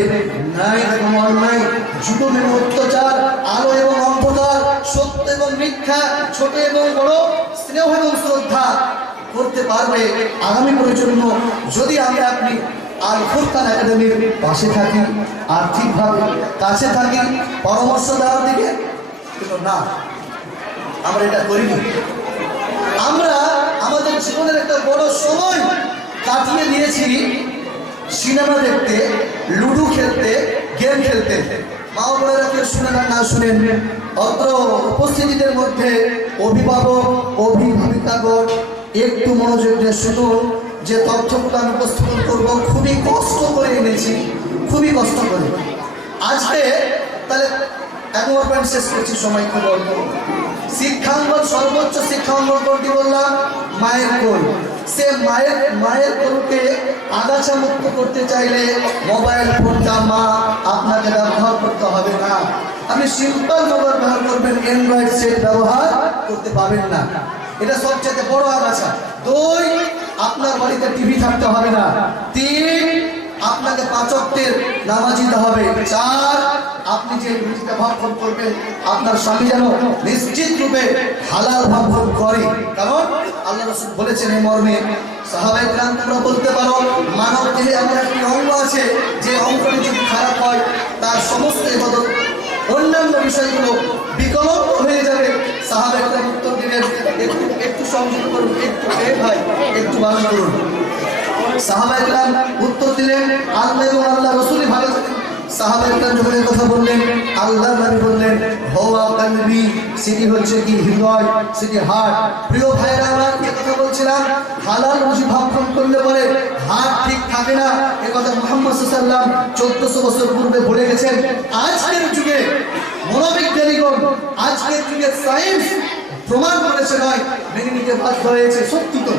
নাই এবং অন্যায়, জুলুম এবং অত্যাচার, আলো এবং অন্ধকার, সত্য এবং মিথ্যা, ছোট এবং বড়, স্নেহ এবং শ্রদ্ধা করতে পারবে আগামী প্রজন্ম, যদি আপনি আল ফুরকান একাডেমির পাশে থাকি, আর্থিকভাবে কাছে থাকি, পরামর্শ দেওয়ার দিকে। কিন্তু না, আমরা এটা করিনি। আমরা আমাদের জীবনের একটা বড় সময় কাটিয়ে দিয়েছি সিনেমা দেখতে, লুডো খেলতে, গেম খেলতে। মা বোনেরা কেউ শুনেন না শুনেন, অত্র উপস্থিতিদের মধ্যে অভিভাবক অভিভাবিকাগণ একটু মনোযোগ দিয়ে শুনুন। যে তথ্যগুলো আমি উপস্থাপন করবো খুবই কষ্ট করে এনেছি, খুবই কষ্ট করে। আজকে তাহলে 1 পয়েন্ট শেষ করছি, সময় খুব অল্প। শিক্ষাঙ্গন, সর্বোচ্চ শিক্ষাঙ্গন কোনটি বললাম? মায়ের কোল। সে মায়ের কোলকে আগাছা মুক্ত করতে চাইলে মোবাইল ফোনটা মা আপনাকে ব্যবহার করতে হবে না। আপনি সিম্পল মোবাইল ব্যবহার করবেন, অ্যান্ড্রয়েড সেট ব্যবহার করতে পারবেন না। এটা সবচেয়ে বড় আগাছা। 2, আপনার বাড়িতে টিভি থাকতে হবে না। 3, আপনাকে 5 ওয়াক্তের নামাজ দিতে হবে। 4, আপনি যে রুজিটা ভক্ষণ করবেন আপনার স্বামী যেন নিশ্চিত রূপে হালাল ভক্ষণ করে। কারণ আল্লাহ রাসূল বলেছেন এই মর্মে, সাহাবায়ে কেরাম তোমরা বলতে পারো মানব দেহে এমন একটি অঙ্গ আছে যে অঙ্গটি যদি খারাপ হয় তার সমস্ত ইবাদত অন্যান্য বিষয়গুলো বিকল্প হয়ে যাবে। সাহাবায়ে কেরাম উত্তর দিলেন, একটু সংযত করুন, একটু বাস করুন। সাহাবায়ে কেরাম উত্তর দিলেন, আল্লাহ এবং আল্লাহ রাসূলই ভালো জানেন। সাহাবায়ে কেরাম যখন এই কথা বললেন, আল্লাহর নবী বললেন, হুয়া কলবি, সেটি হচ্ছে কি হৃদয়, সেটি হার্ট। প্রিয় ভাইরা, আমরা এই কথা বলছিলাম, হালাল রুজি ভক্ষণ করলে পরে হার্ট ঠিক থাকে না। এই কথা মুহাম্মদ সাল্লাল্লাহু আলাইহি ওয়াসাল্লাম 1400 বছর পূর্বে বলে গেছেন। আজকের যুগে মনোবিজ্ঞানীগণ, আজকের যুগে সায়েন্স প্রমাণ করেছে, নয় মেনে নিতে বাধ্য হয়েছে। সত্যি তো,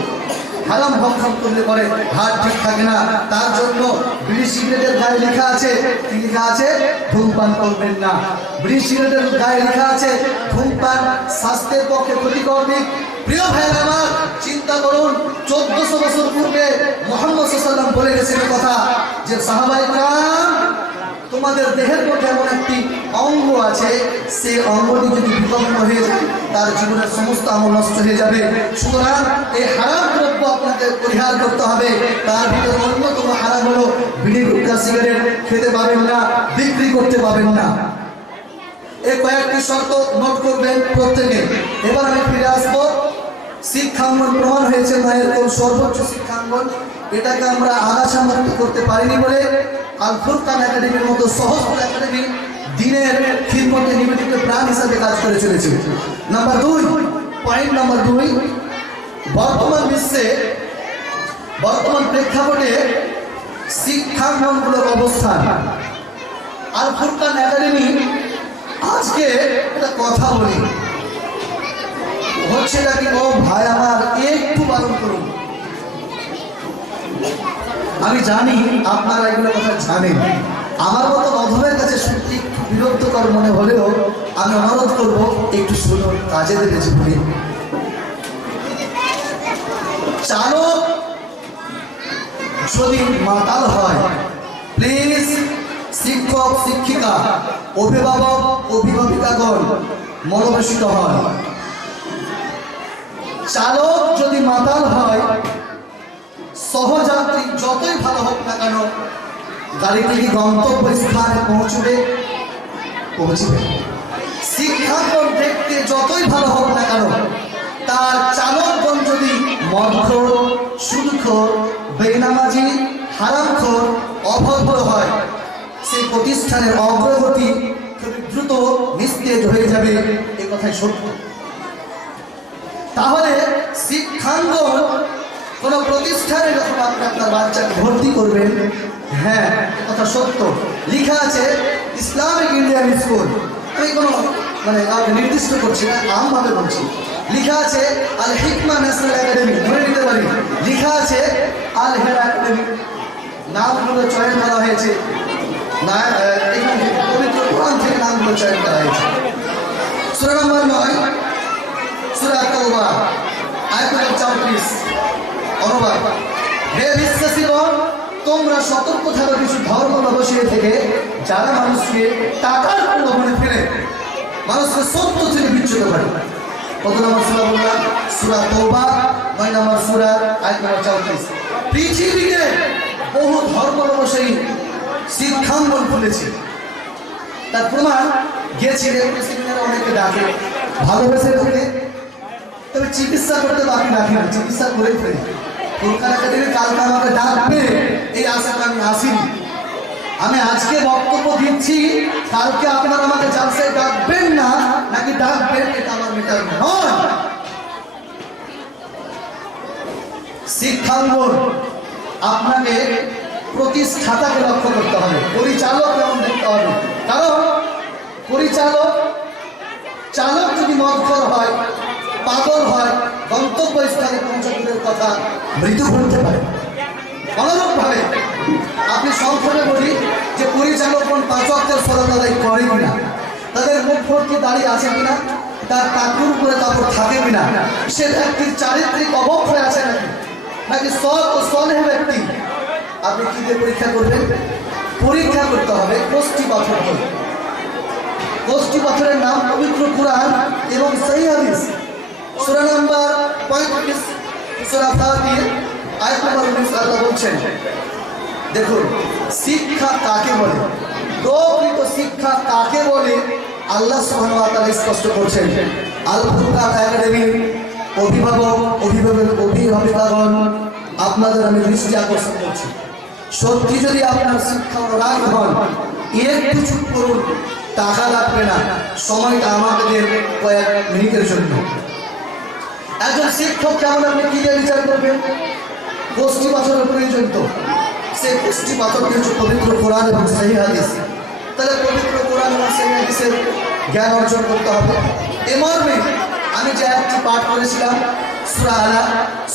হারাম ভক্ষণ করলে পরে হার্ট ঠিক থাকে না। তার জন্য বিড়ি সিগারেটের গায়ে লেখা আছে, কি লেখা আছে? ধূমপান করবেন না। বিড়ি সিগারেটের গায়ে লেখা আছে ধূমপান স্বাস্থ্যের পক্ষে ক্ষতিকর দিক। প্রিয় ভাইরা আমার, চিন্তা করুন, 1400 বছর পূর্বে মুহাম্মদ সাল্লাল্লাহু আলাইহি ওয়াসাল্লাম বলে গেছেন কথা, যে সাহাবায়ে কেরাম তোমাদের দেহের মধ্যে এমন একটি অঙ্গ আছে, সে অঙ্গটি যদি বিকল্প হয়ে যায় তার জীবনের সমস্ত আমল নষ্ট হয়ে যাবে। সুতরাং এই হারাম দ্রব্য আপনাকে পরিহার করতে হবে। তার ভিতরে অন্যতম হারাম হলো বিড়ি, গুটখা, সিগারেট খেতে পাবেন না, বিক্রি করতে পাবেন না। এই কয়েকটি শর্ত নোট করবেন প্রত্যেকে। এবার আমি ফিরে আসবো। শিক্ষাঙ্গন প্রমাণ হয়েছে মায়ের কোল সর্বোচ্চ শিক্ষাঙ্গন। এটাকে আমরা আগাছা মুক্ত করতে পারিনি বলে আল ফুরকান একাডেমির মতো সহজ একাডেমি দিনের খিদমতে নিবেদিত প্রাণ হিসাবে কাজ করে চলেছে। পয়েন্ট নাম্বার 2, বর্তমান বিশ্বে বর্তমান প্রেক্ষাপটে শিক্ষাঙ্গনগুলোর অবস্থান। আল ফুরকান একাডেমি আজকে একটা কথা বলি, হচ্ছে নাকি ও ভাই আমার একটু বারণ করুন। আমি জানি আপনারা এগুলো কথা জানেন, আমার মতো অধমের কাছে সত্যি একটু বিরক্তকর মনে হলেও আমি অনুরোধ করবো একটু শুনুন, কাজে দেবে জীবনে। চালক যদি মাতাল হয়, প্লিজ শিক্ষক শিক্ষিকা অভিভাবক অভিভাবিকাগণ মনোবেশিত হন। চালক যদি মাতাল হয়, সহযাত্রী যতই ভালো হোক না কেন গাড়িটি কি গন্তব্য স্থানে পৌঁছবে? শিক্ষাঙ্গন দেখতে যতই ভালো হোক না কেন তার চালকগণ যদি মদখোর, সুদখোর, বেনামাজি, হারামখোর, অভদ্র হয়, সেই প্রতিষ্ঠানের অগ্রগতি খুব দ্রুত নিস্তেজ হয়ে যাবে, এ কথাই সত্য। তাহলে শিক্ষাঙ্গন কোন প্রতিষ্ঠানে যখন আপনি আপনার বাচ্চাকে ভর্তি করবেন, হ্যাঁ কথা সত্য, লেখা আছে ইসলামিক ইন্ডিয়ান স্কুল, আমি কোনো নির্দিষ্ট করছি না, আমভাবে বলছি, লেখা আছে আল হিকমা ন্যাশনাল একাডেমি, ধরে নিতে পারি, লেখা আছে আল হেরা একাডেমি, নামগুলো চয়ন করা হয়েছে না, এখান থেকে পবিত্র কোরআন থেকে নামগুলো চয়ন করা হয়েছে। সূরা নম্বর 9 সূরা তাওবা আয়াত নম্বর 34 অনুবাদ, হে বিশ্বাসীগণ তোমরা সতর্ক থাকো কিছু ধর্ম ব্যবসায়ী থেকে যারা মানুষকে টাকার প্রলোভনে ফেলে মানুষকে সত্য থেকে বিচ্যুত করে। কত নম্বর সূরা বললাম? সূরা তাওবা 9 নম্বর সূরা আয়াত নম্বর 34। পৃথিবীতে বহু ধর্ম ব্যবসায়ী শিক্ষাঙ্গন খুলেছে, তার প্রমাণ গেছি সেমিনারে অনেকে ডাকে ভালোবেসে থাকে, তবে চিকিৎসা করতে বাকি রাখি না, চিকিৎসা করে ফেলে। ফুরকান একাডেমি কালকে আমাকে ডাকবে এই আশাটা আমি আসিনি। আমি আজকে বক্তব্য দিচ্ছি, কালকে আপনারা আমাকে জালসায় ডাকবেন না নাকি ডাকবেন এটা আমার মেটার নয়। শিক্ষাঙ্গন আপনাকে প্রতিষ্ঠাতাকে লক্ষ্য করতে হবে, পরিচালক যেমন দেখতে হবে। কারণ পরিচালক চালক যদি মদখোর হয়, পাগল হয়, গন্তব্য স্থানে পৌঁছানোর কথা মৃত্যু ঘটতে পারে। অনুরূপভাবে আপনি সংক্ষেপে বলি যে পরিচালকগণ 5 ওয়াক্তের ফরজ আদায় করে কিনা, তাদের মুখ ভর্তি দাঁড়িয়ে আছে কিনা, তার কাকুর উপরে কাপড় থাকে কিনা, সে ব্যক্তির চারিত্রিক অবক্ষয় আছে নাকি, নাকি সৎ ও সলেহ ব্যক্তি, আপনি কি দিয়ে পরীক্ষা করবেন? পরীক্ষা করতে হবে কোষ্ঠী পাথর করে। কোষ্ঠী পাথরের নাম পবিত্র কুরআন এবং সহিহ হাদিস। সূরা নম্বর 35 সূরা ফাতির আয়াত নম্বর 19 আল্লাহ বলছেন, দেখুন শিক্ষা কাকে বলে, প্রকৃত শিক্ষা কাকে বলে আল্লাহ সুবহানাহু ওয়া তাআলা স্পষ্ট করছেন। আল ফুরকান একাডেমির অভিভাবক অভিভাবিকাগণ আপনাদের আমি দৃষ্টি আকর্ষণ করছি, সত্যি যদি আপনার শিক্ষা রাগ হন একটু চুপ করুন, টাকা লাগবে না, সময়টা আমাদের কয়েক মিনিটের জন্য। একজন শিক্ষক কেমন আপনি কি দিয়ে বিচার করবেন? কোষ্ঠী পাথরের প্রয়োজন, তো সেই কোষ্ঠী পাথরটি হচ্ছে পবিত্র কোরআন এবং সহিহ হাদিস। তাহলে পবিত্র কোরআন এবং সহিহ হাদিসের জ্ঞান অর্জন করতে হবে। এ মর্মে আমি যে আয়াতটি পাঠ করেছিলাম সূরা আলা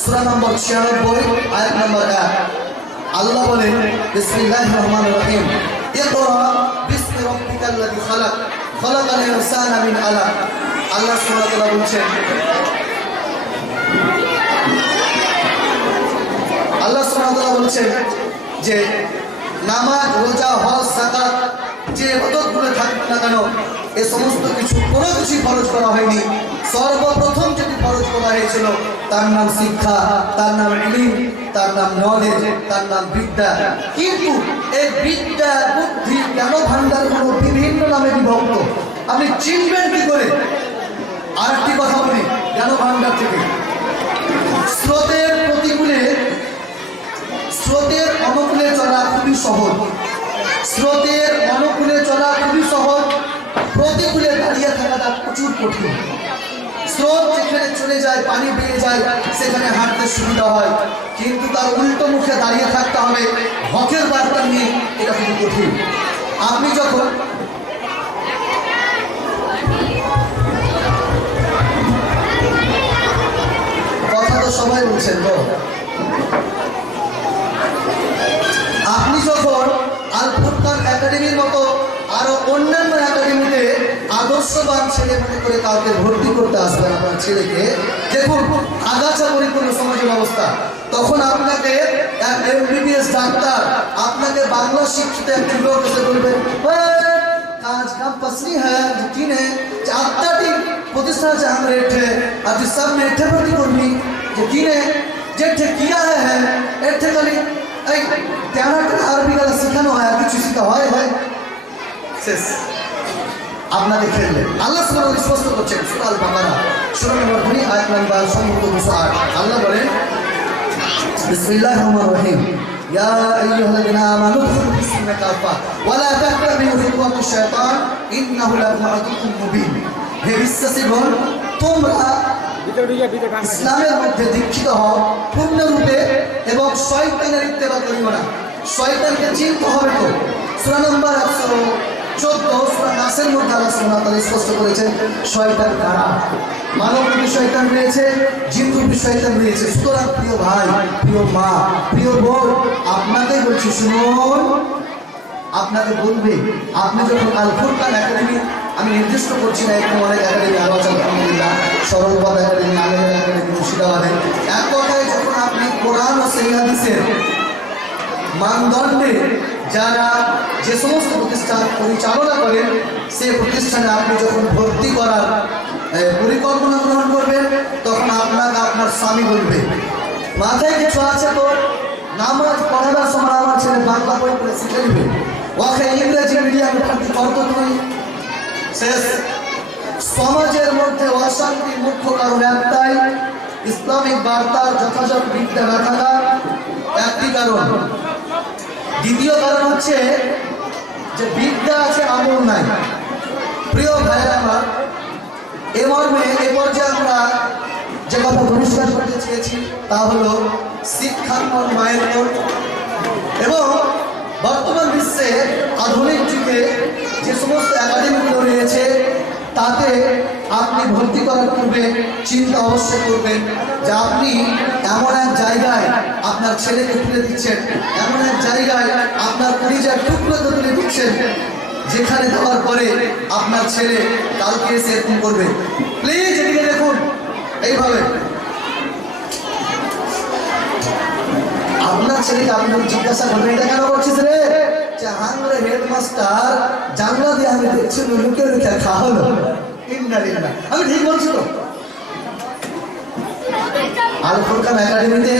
সূরা নম্বর 96 আয়াত নম্বর 1, আল্লাহ বলেন বিসমিল্লাহির রহমানির রহিম, ইকরা বিসমি রাব্বিকাল্লাযী খালাক খালাকাল ইনসানা মিন আলাক। আল্লাহ সুবহানাহু ওয়া তাআলা বলছেন, আল্লাহ সুবহানাহু ওয়া তাআলা বলছেন যে নামাজ, রোজা, হজ, যাকাত যে ইবাদতগুলো থাকবে না কেন এ সমস্ত কিছু কোনো কিছু ফরজ করা হয়নি। সর্বপ্রথম যেটি ফরজ করা হয়েছিল তার নাম শিক্ষা, তার নাম ইলম, তার নাম নলেজ, তার নাম বিদ্যা। কিন্তু এই বিদ্যা বুদ্ধি জ্ঞান ভান্ডারগুলো বিভিন্ন নামে বিভক্ত, আপনি চিনবেন কি করে? আরেকটি কথা বলি জ্ঞান ভান্ডার থেকে, স্রোতের প্রতিকূলে স্রোতের অনুকূলে চলা খুবই সহজ, স্রোতের অনুকূলে চলা খুবই সহজ, প্রতিকূলে দাঁড়িয়ে থাকাটা প্রচুর কঠিন। স্রোত যেখানে চলে যায়, পানি পেয়ে যায়, সেখানে হাঁটতে সুবিধা হয়। কিন্তু তার উল্টো মুখে দাঁড়িয়ে থাকতে হবে হকের বার্তা নিয়ে, এটা খুব কঠিন। আপনি যখন কথা তো সবাই বলছেন তো, আপনি যখন আল ফুরকান একাডেমির মতো আরো অন্যান্য একাডেমিতে আদর্শবান ছেলে মনে করে কাউকে ভর্তি করতে আসবেন আপনার ছেলেকে, দেখুন আগাছা পরিপূর্ণ সমাজের অবস্থা, তখন আপনাকে এক এমবিবিএস ডাক্তার, আপনাকে বাংলা শিক্ষিত একজন লোক এসে বলবেন, কাজ কাম পসনি হ্যাঁ যকিন হ্যাঁ যে আত্মাটি প্রতিষ্ঠান আছে हम रेट है आज सब में एठे भर्ती করবি यकीन है जेठे किया है एठे खाली এই 13টা আরবি গালা শেখানো হয়, আর কিছু শেখা হয় ভাই শেষ আপনাকে খেললে। আল্লাহ সুবহানাহু স্পষ্ট করছেন সূরা আল বাকারা সূরা নম্বর 2 আয়াত নম্বর 208, আল্লাহ বলেন বিসমিল্লাহির রহমানির রহিম ইয়া আইয়ুহাল্লাযীনা আমানু দুখুলু ফিস-সিলমি কাফা ওয়া লা তাত্তাবিউ খুতুওয়াতিশ শাইতান ইন্নাহু লাকুম আদুউম মুবিন। হে বিশ্বাসীগণ, তোমরা ইসলামের মধ্যে দীক্ষিত হও পূর্ণরূপে এবং শয়তানের ইত্তেবা করিও না। শয়তানকে চিনতে হবে তো। সূরা নম্বর 114 সূরা নাসের মধ্যে আল্লাহ সুবহানাহু ওয়া তাআলা স্পষ্ট করেছেন শয়তান কারা। মানব রূপী শয়তান রয়েছে, জিন রূপী শয়তান রয়েছে। সুতরাং প্রিয় ভাই, প্রিয় মা, প্রিয় বোন, আপনাকেই বলছি শুনুন, আপনাকে বলবে আপনি যখন আল ফুরকান একাডেমি, আমি নির্দিষ্ট করছি না, এরকম অনেক একাডেমি আরো আছে আলহামদুলিল্লাহ, সরলপথ একাডেমি, আলেম একাডেমি, মুর্শিদাবাদে, এক কথায় যখন আপনি কোরআন ও সহিহ হাদিসের মানদণ্ডে যারা যে সমস্ত প্রতিষ্ঠান পরিচালনা করেন, সে প্রতিষ্ঠানে আপনি যখন ভর্তি করার পরিকল্পনা গ্রহণ করবেন, তখন আপনাকে আপনার স্বামী বলবে, মাথায় কিছু আছে তো, নামাজ পড়াবার সময় আমার ছেলে বাংলা বই পড়ে শিখে নেবে, ওকে ইংরেজি মিডিয়ামে ভর্তি করতো তুমি শেষ। সমাজের মধ্যে অশান্তির মুখ্য কারণ একটাই, ইসলামিক বার্তার যথাযথ বিদ্যা না থাকা একটি কারণ। দ্বিতীয় কারণ হচ্ছে যে বিদ্যা আছে আমল নাই। প্রিয় ভাইরা আমার, এ মর্মে এ পর্যায়ে আমরা যে কথা পরিষ্কার করতে চেয়েছি তা হলো শিক্ষার পর মায়ের পর, এবং বর্তমান বিশ্বে আধুনিক যুগে যে সমস্ত একাডেমিগুলো রয়েছে তাতে আপনি ভর্তি করার পূর্বে চিন্তা অবশ্যই করবেন যে আপনি এমন এক জায়গায় আপনার ছেলেকে তুলে দিচ্ছেন, এমন এক জায়গায় আপনার পরিচয় টুকরোকে তুলে দিচ্ছেন, যেখানে দেওয়ার পরে আপনার ছেলে কালকে এসে এরকম করবে। প্লিজ এদিকে দেখুন, এইভাবে আপনার ছেলেকে আপনি জিজ্ঞাসা করবেন, এটা কেন করছিস রে? যে হাঙ্গরে হেডমাস্টার জানলা দিয়ে আমি দেখছি লুকে লুকে খাওয়ালো। আমি ঠিক বলছি তো? আল ফুরকান একাডেমিতে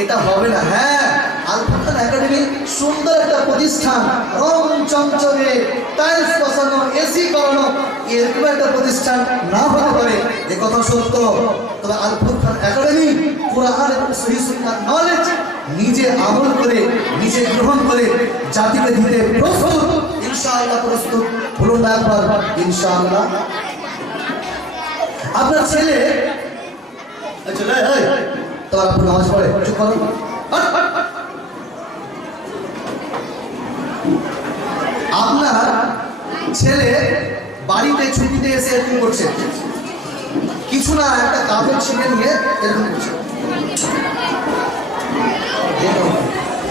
এটা হবে না। হ্যাঁ, আল ফুরকান একাডেমি সুন্দর একটা প্রতিষ্ঠান, রং চমচমে, টাইলস বসানো, এসি করানো, এরকম একটা প্রতিষ্ঠান না হতে পারে, এ কথা সত্য। তবে আল ফুরকান একাডেমি কোরআন এবং সহিহ সুন্নাহর নলেজ নিজে আমল করে, নিজে গ্রহণ করে জাতিকে দিতে প্রস্তুত, ইনশাআল্লাহ প্রস্তুত। বলুন না একবার ইনশাআল্লাহ। আপনার ছেলে তোমার আপনি নামাজ পড়ে, চুপ করো। আপনার ছেলে বাড়িতে ছুটিতে এসে এরকম করছে, কিছু না একটা কাপড় ছিঁড়ে নিয়ে এরকম করছে।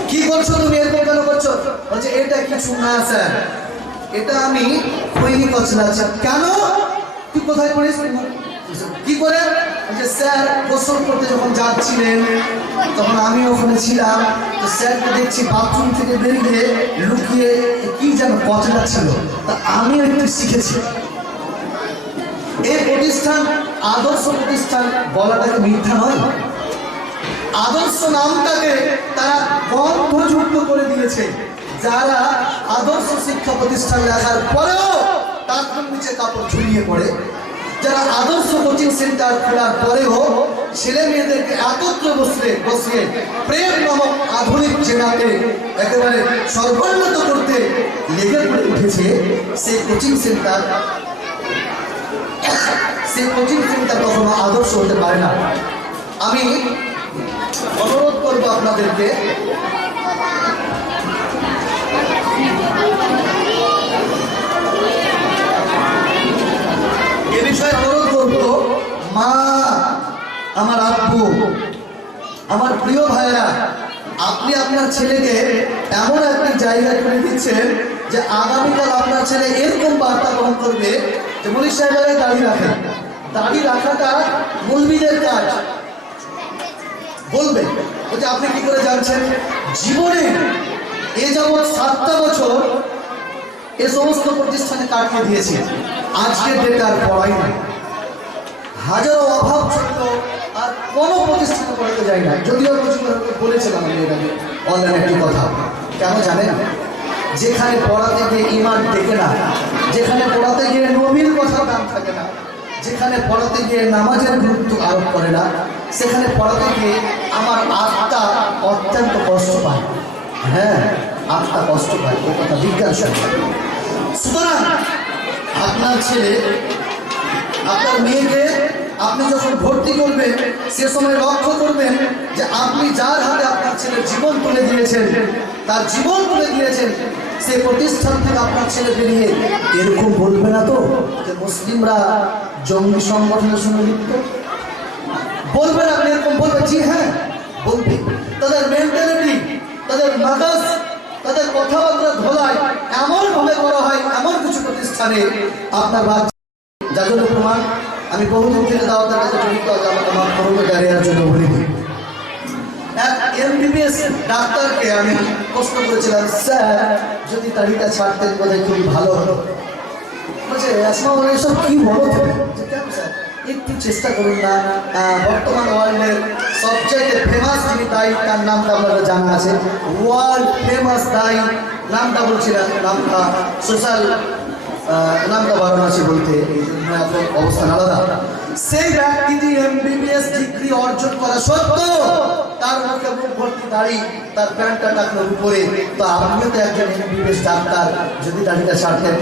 কি করছো তুমি, এরকম কেন করছো? বলছে এটা কিছু না স্যার, এটা আমি খৈনি কচলাচ্ছি। কেন? তুই কোথায় পড়িস? কি করে? যে স্যার গোসল করতে যখন যাচ্ছিলেন তখন আমি ওখানে ছিলাম, তো স্যারকে দেখছি বাথরুম থেকে বেরিয়ে লুকিয়ে কি যেন কচলা ছিল, তা আমিও একটু শিখেছি। এই প্রতিষ্ঠান আদর্শ প্রতিষ্ঠান বলাটাকে মিথ্যা নয়। আদর্শ নামটাকে তারা গন্ধযুক্ত করে দিয়েছে। যারা আদর্শ শিক্ষা প্রতিষ্ঠান লেখার পরেও তার নিচে কাপড় ঝুলিয়ে পড়ে, যারা আদর্শ কোচিং সেন্টার খোলার পরেও ছেলে মেয়েদেরকে একত্র বসিয়ে প্রেম নামক আধুনিক চেনাতে একেবারে সর্বোন্নত করতে লেগে পড়ে উঠেছে, সেই কোচিং সেন্টার সেই কোচিং সেন্টার কখনো আদর্শ হতে পারে না। আমি অনুরোধ করবো আপনাদেরকে, এ বিষয়ে অনুরোধ করবো, মা, আমার আব্বু, আমার প্রিয় ভাইরা, আপনি আপনার ছেলেকে এমন একটা জায়গায় করে দিচ্ছেন যে আগামীকাল আপনার ছেলে এরকম বার্তা গ্রহণ করবে যে মৌলী সাহেবের দাঁড়িয়ে রাখেন। দাঁড়িয়ে রাখাটা মৌলবীদের কাজ। বলবে যে আপনি কি করে জানছেন? জীবনে এ যাবৎ 7টা বছর এ সমস্ত প্রতিষ্ঠানে কাটিয়ে দিয়েছি, আজকের ডেটে আর পড়াই না। হাজারো অভাব সত্ত্বেও আর কোনো প্রতিষ্ঠানে পড়াতে যাই না। যদিও বলেছিলাম আমি এটাকে অনলাইনে একটি কথা, কেন জানেন? যেখানে পড়াতে গিয়ে ইমান দেখে না, যেখানে পড়াতে গিয়ে নবীর কথা দাম থাকে না, যেখানে পড়াতে গিয়ে নামাজের গুরুত্ব আরোপ করে না, সেখানে পড়াতে গিয়ে আমার আত্মা অত্যন্ত কষ্ট পায়। হ্যাঁ, আত্মা কষ্ট পায়, ও কথা বিজ্ঞান সত্য। সুতরাং আপনার ছেলে, আপনার মেয়েকে আপনি যখন ভর্তি করবেন সে সময় লক্ষ্য করবেন যে আপনি যার হাতে আপনার ছেলের জীবন তুলে দিয়েছেন, তার জীবন তুলে দিয়েছেন, সে প্রতিষ্ঠান থেকে আপনার ছেলে বেরিয়ে এরকম বলবে না তো যে মুসলিমরা জঙ্গি সংগঠনের সঙ্গে লিপ্ত? বলবেন আপনি এরকম? বলবে, জি হ্যাঁ বলবে। তাদের মেন্টালিটি, তাদের মাদাস, তাদের কথাবার্তা ধোলায় এমনভাবে করা হয় এমন কিছু প্রতিষ্ঠানে আপনার বাচ্চা। যার জন্য প্রমাণ, আমি বহুদিন থেকে দাওয়াতের কাছে জড়িত, আমার করোনা ডায়রিয়ার জন্য বলিনি। এক এমবিবিএস ডাক্তারকে আমি প্রশ্ন করেছিলাম, স্যার যদি দাড়িটা ছাড়তেন বোধহয় খুবই ভালো হতো। বলছে, আসমা বলে এসব কি বলো তুমি? কেন স্যার, একটু চেষ্টা করুন না। বর্তমান ওয়ার্ল্ডের সবচেয়ে ফেমাস যিনি দায়ী, তার নামটা আপনারা জানা আছে, ওয়ার্ল্ড ফেমাস দায়ী, নামটা বলছি না, নামটা সোশ্যাল নামটা বারাণসী বলতে, এই জন্য আপনার অবস্থান আলাদা। সেই ব্যক্তিটি এমবিবিএস ডিগ্রি অর্জন করা সত্ত্বেও তার মুখে মুখ ভর্তি দাড়ি, তার প্যান্টটা টাকলোর উপরে। তো আপনিও তো একজন এমবিবিএস ডাক্তার, যদি দাড়িটা ছাড়তেন।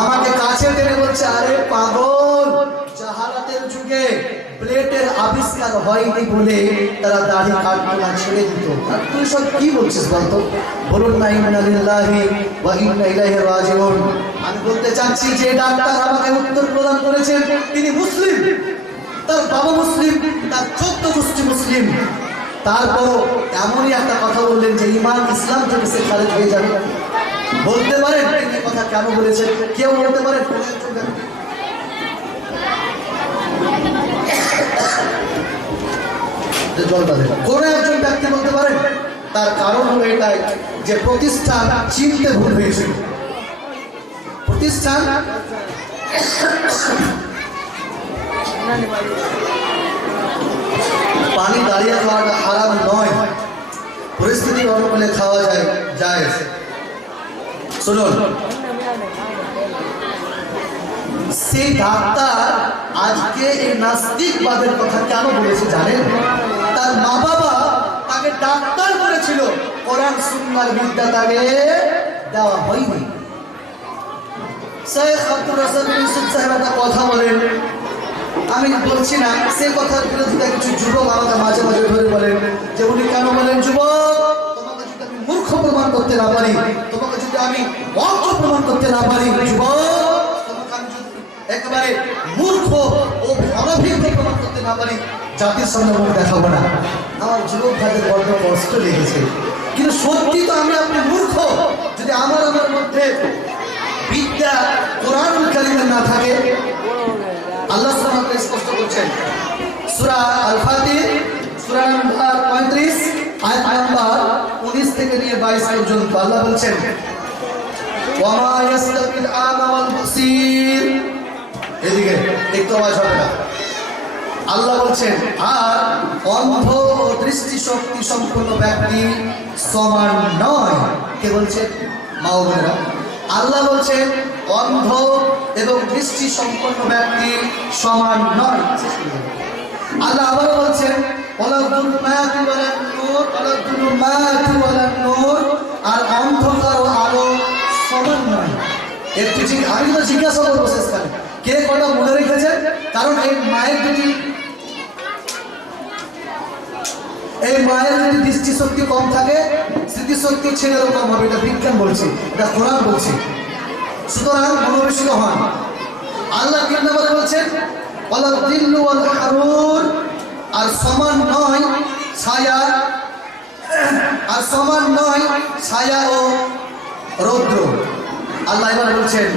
আমাকে কাছে টেনে বলছে, আরে পাগল, জাহালাতের যুগে প্লেটের আবিষ্কার হয়নি বলে তারা দাড়ি কাটতো না, ছেড়ে দিত। আর তুই সব কি বলছিস বলতো? বলুন না ইন্না লিল্লাহি ওয়া ইন্না ইলাইহি রাজিউন। আমি বলতে চাচ্ছি যে ডাক্তার আমাকে উত্তর প্রদান করেছেন তিনি মুসলিম, তার বাবা মুসলিম, তার 14 গোষ্ঠী মুসলিম। তারপর এমনই একটা কথা বললেন যে ইমান ইসলাম থেকে সে খারেজ হয়ে যাবে। বলতে পারেন তিনি কথা কেন বলেছেন? কেউ বলতে পারেন? কোন একজন ব্যক্তি বলতে পারেন? তার কারণ হলো এটাই যে প্রতিষ্ঠান চিনতে ভুল হয়েছিল। প্রতিষ্ঠান পানি দাঁড়িয়ে খাওয়াটা হারাম নয়, পরিস্থিতি অনুকূলে খাওয়া যায়। শুনুন, সেই ডাক্তার আজকে এই নাস্তিকবাদের কথা কেন বলেছে জানেন? তার মা বাবা তাকে ডাক্তার করেছিল, কোরআন সুন্নাহর বিদ্যা তাকে দেওয়া হয়নি। শেখ আব্দুর রাজ্জাক ইউসুফ সাহেব একটা কথা বলেন, আমি বলছি না, সে কথার বিরোধিতা কিছু যুবক আমাকে মাঝে মাঝে ধরে বলেন যে উনি কেন বলেন, যুবক তোমাকে যদি আমি মূর্খ প্রমাণ করতে না পারি, তোমাকে যদি আমি অজ্ঞ প্রমাণ করতে না পারি, যুবক তোমাকে আমি যদি একেবারে মূর্খ ও অনভিজ্ঞ প্রমাণ করতে না পারি, জাতির সামনে মুখ দেখাবো না। আমার যুবক ভাইদের বড্ড কষ্ট লেগেছে, কিন্তু সত্যি তো আমি আপনি মূর্খ যদি আমার মধ্যে বিদ্যা কোরআনুল কারীমের না থাকে। আল্লাহ সুবহানাহু ওয়া তাআলা স্পষ্ট করছেন সূরা আল ফাতির সূরা নম্বর 35 আয়াত নম্বর 19 থেকে নিয়ে 22 পর্যন্ত আল্লাহ বলছেন, ওয়া মা ইয়াস্তাবিল আমা ওয়াল বাসীর। এদিকে একটু আওয়াজ হবে না। আল্লাহ বলছেন, আর অন্ধ ও দৃষ্টিশক্তি সম্পন্ন ব্যক্তি সমান নয়। কে বলছেন? মা ও বোনেরা। আল্লাহ বলছেন অন্ধ এবং দৃষ্টি সম্পন্ন ব্যক্তি সমান নয়। আল্লাহ আবার বলছেন আর অন্ধকার ও আলো সমান নয়। একটু আমি তো জিজ্ঞাসা করবো শেষকালে, কে কটা মনে রেখেছেন? কারণ এই মায়ের যদি দৃষ্টিশক্তি কম থাকে, স্মৃতিশক্তি ছেলেরও কম হবে। এটা বিজ্ঞান বলছে, এটা কোরআন বলছে। সুতরাং মনোবেশিত হন। আল্লাহ 3 নম্বরে বলছেন ওয়ালা দিল্লু ওয়াল হারুর, আর সমান নয় ছায়া, আর সমান নয় ছায়া ও রৌদ্র। আল্লাহ এবার বলছেন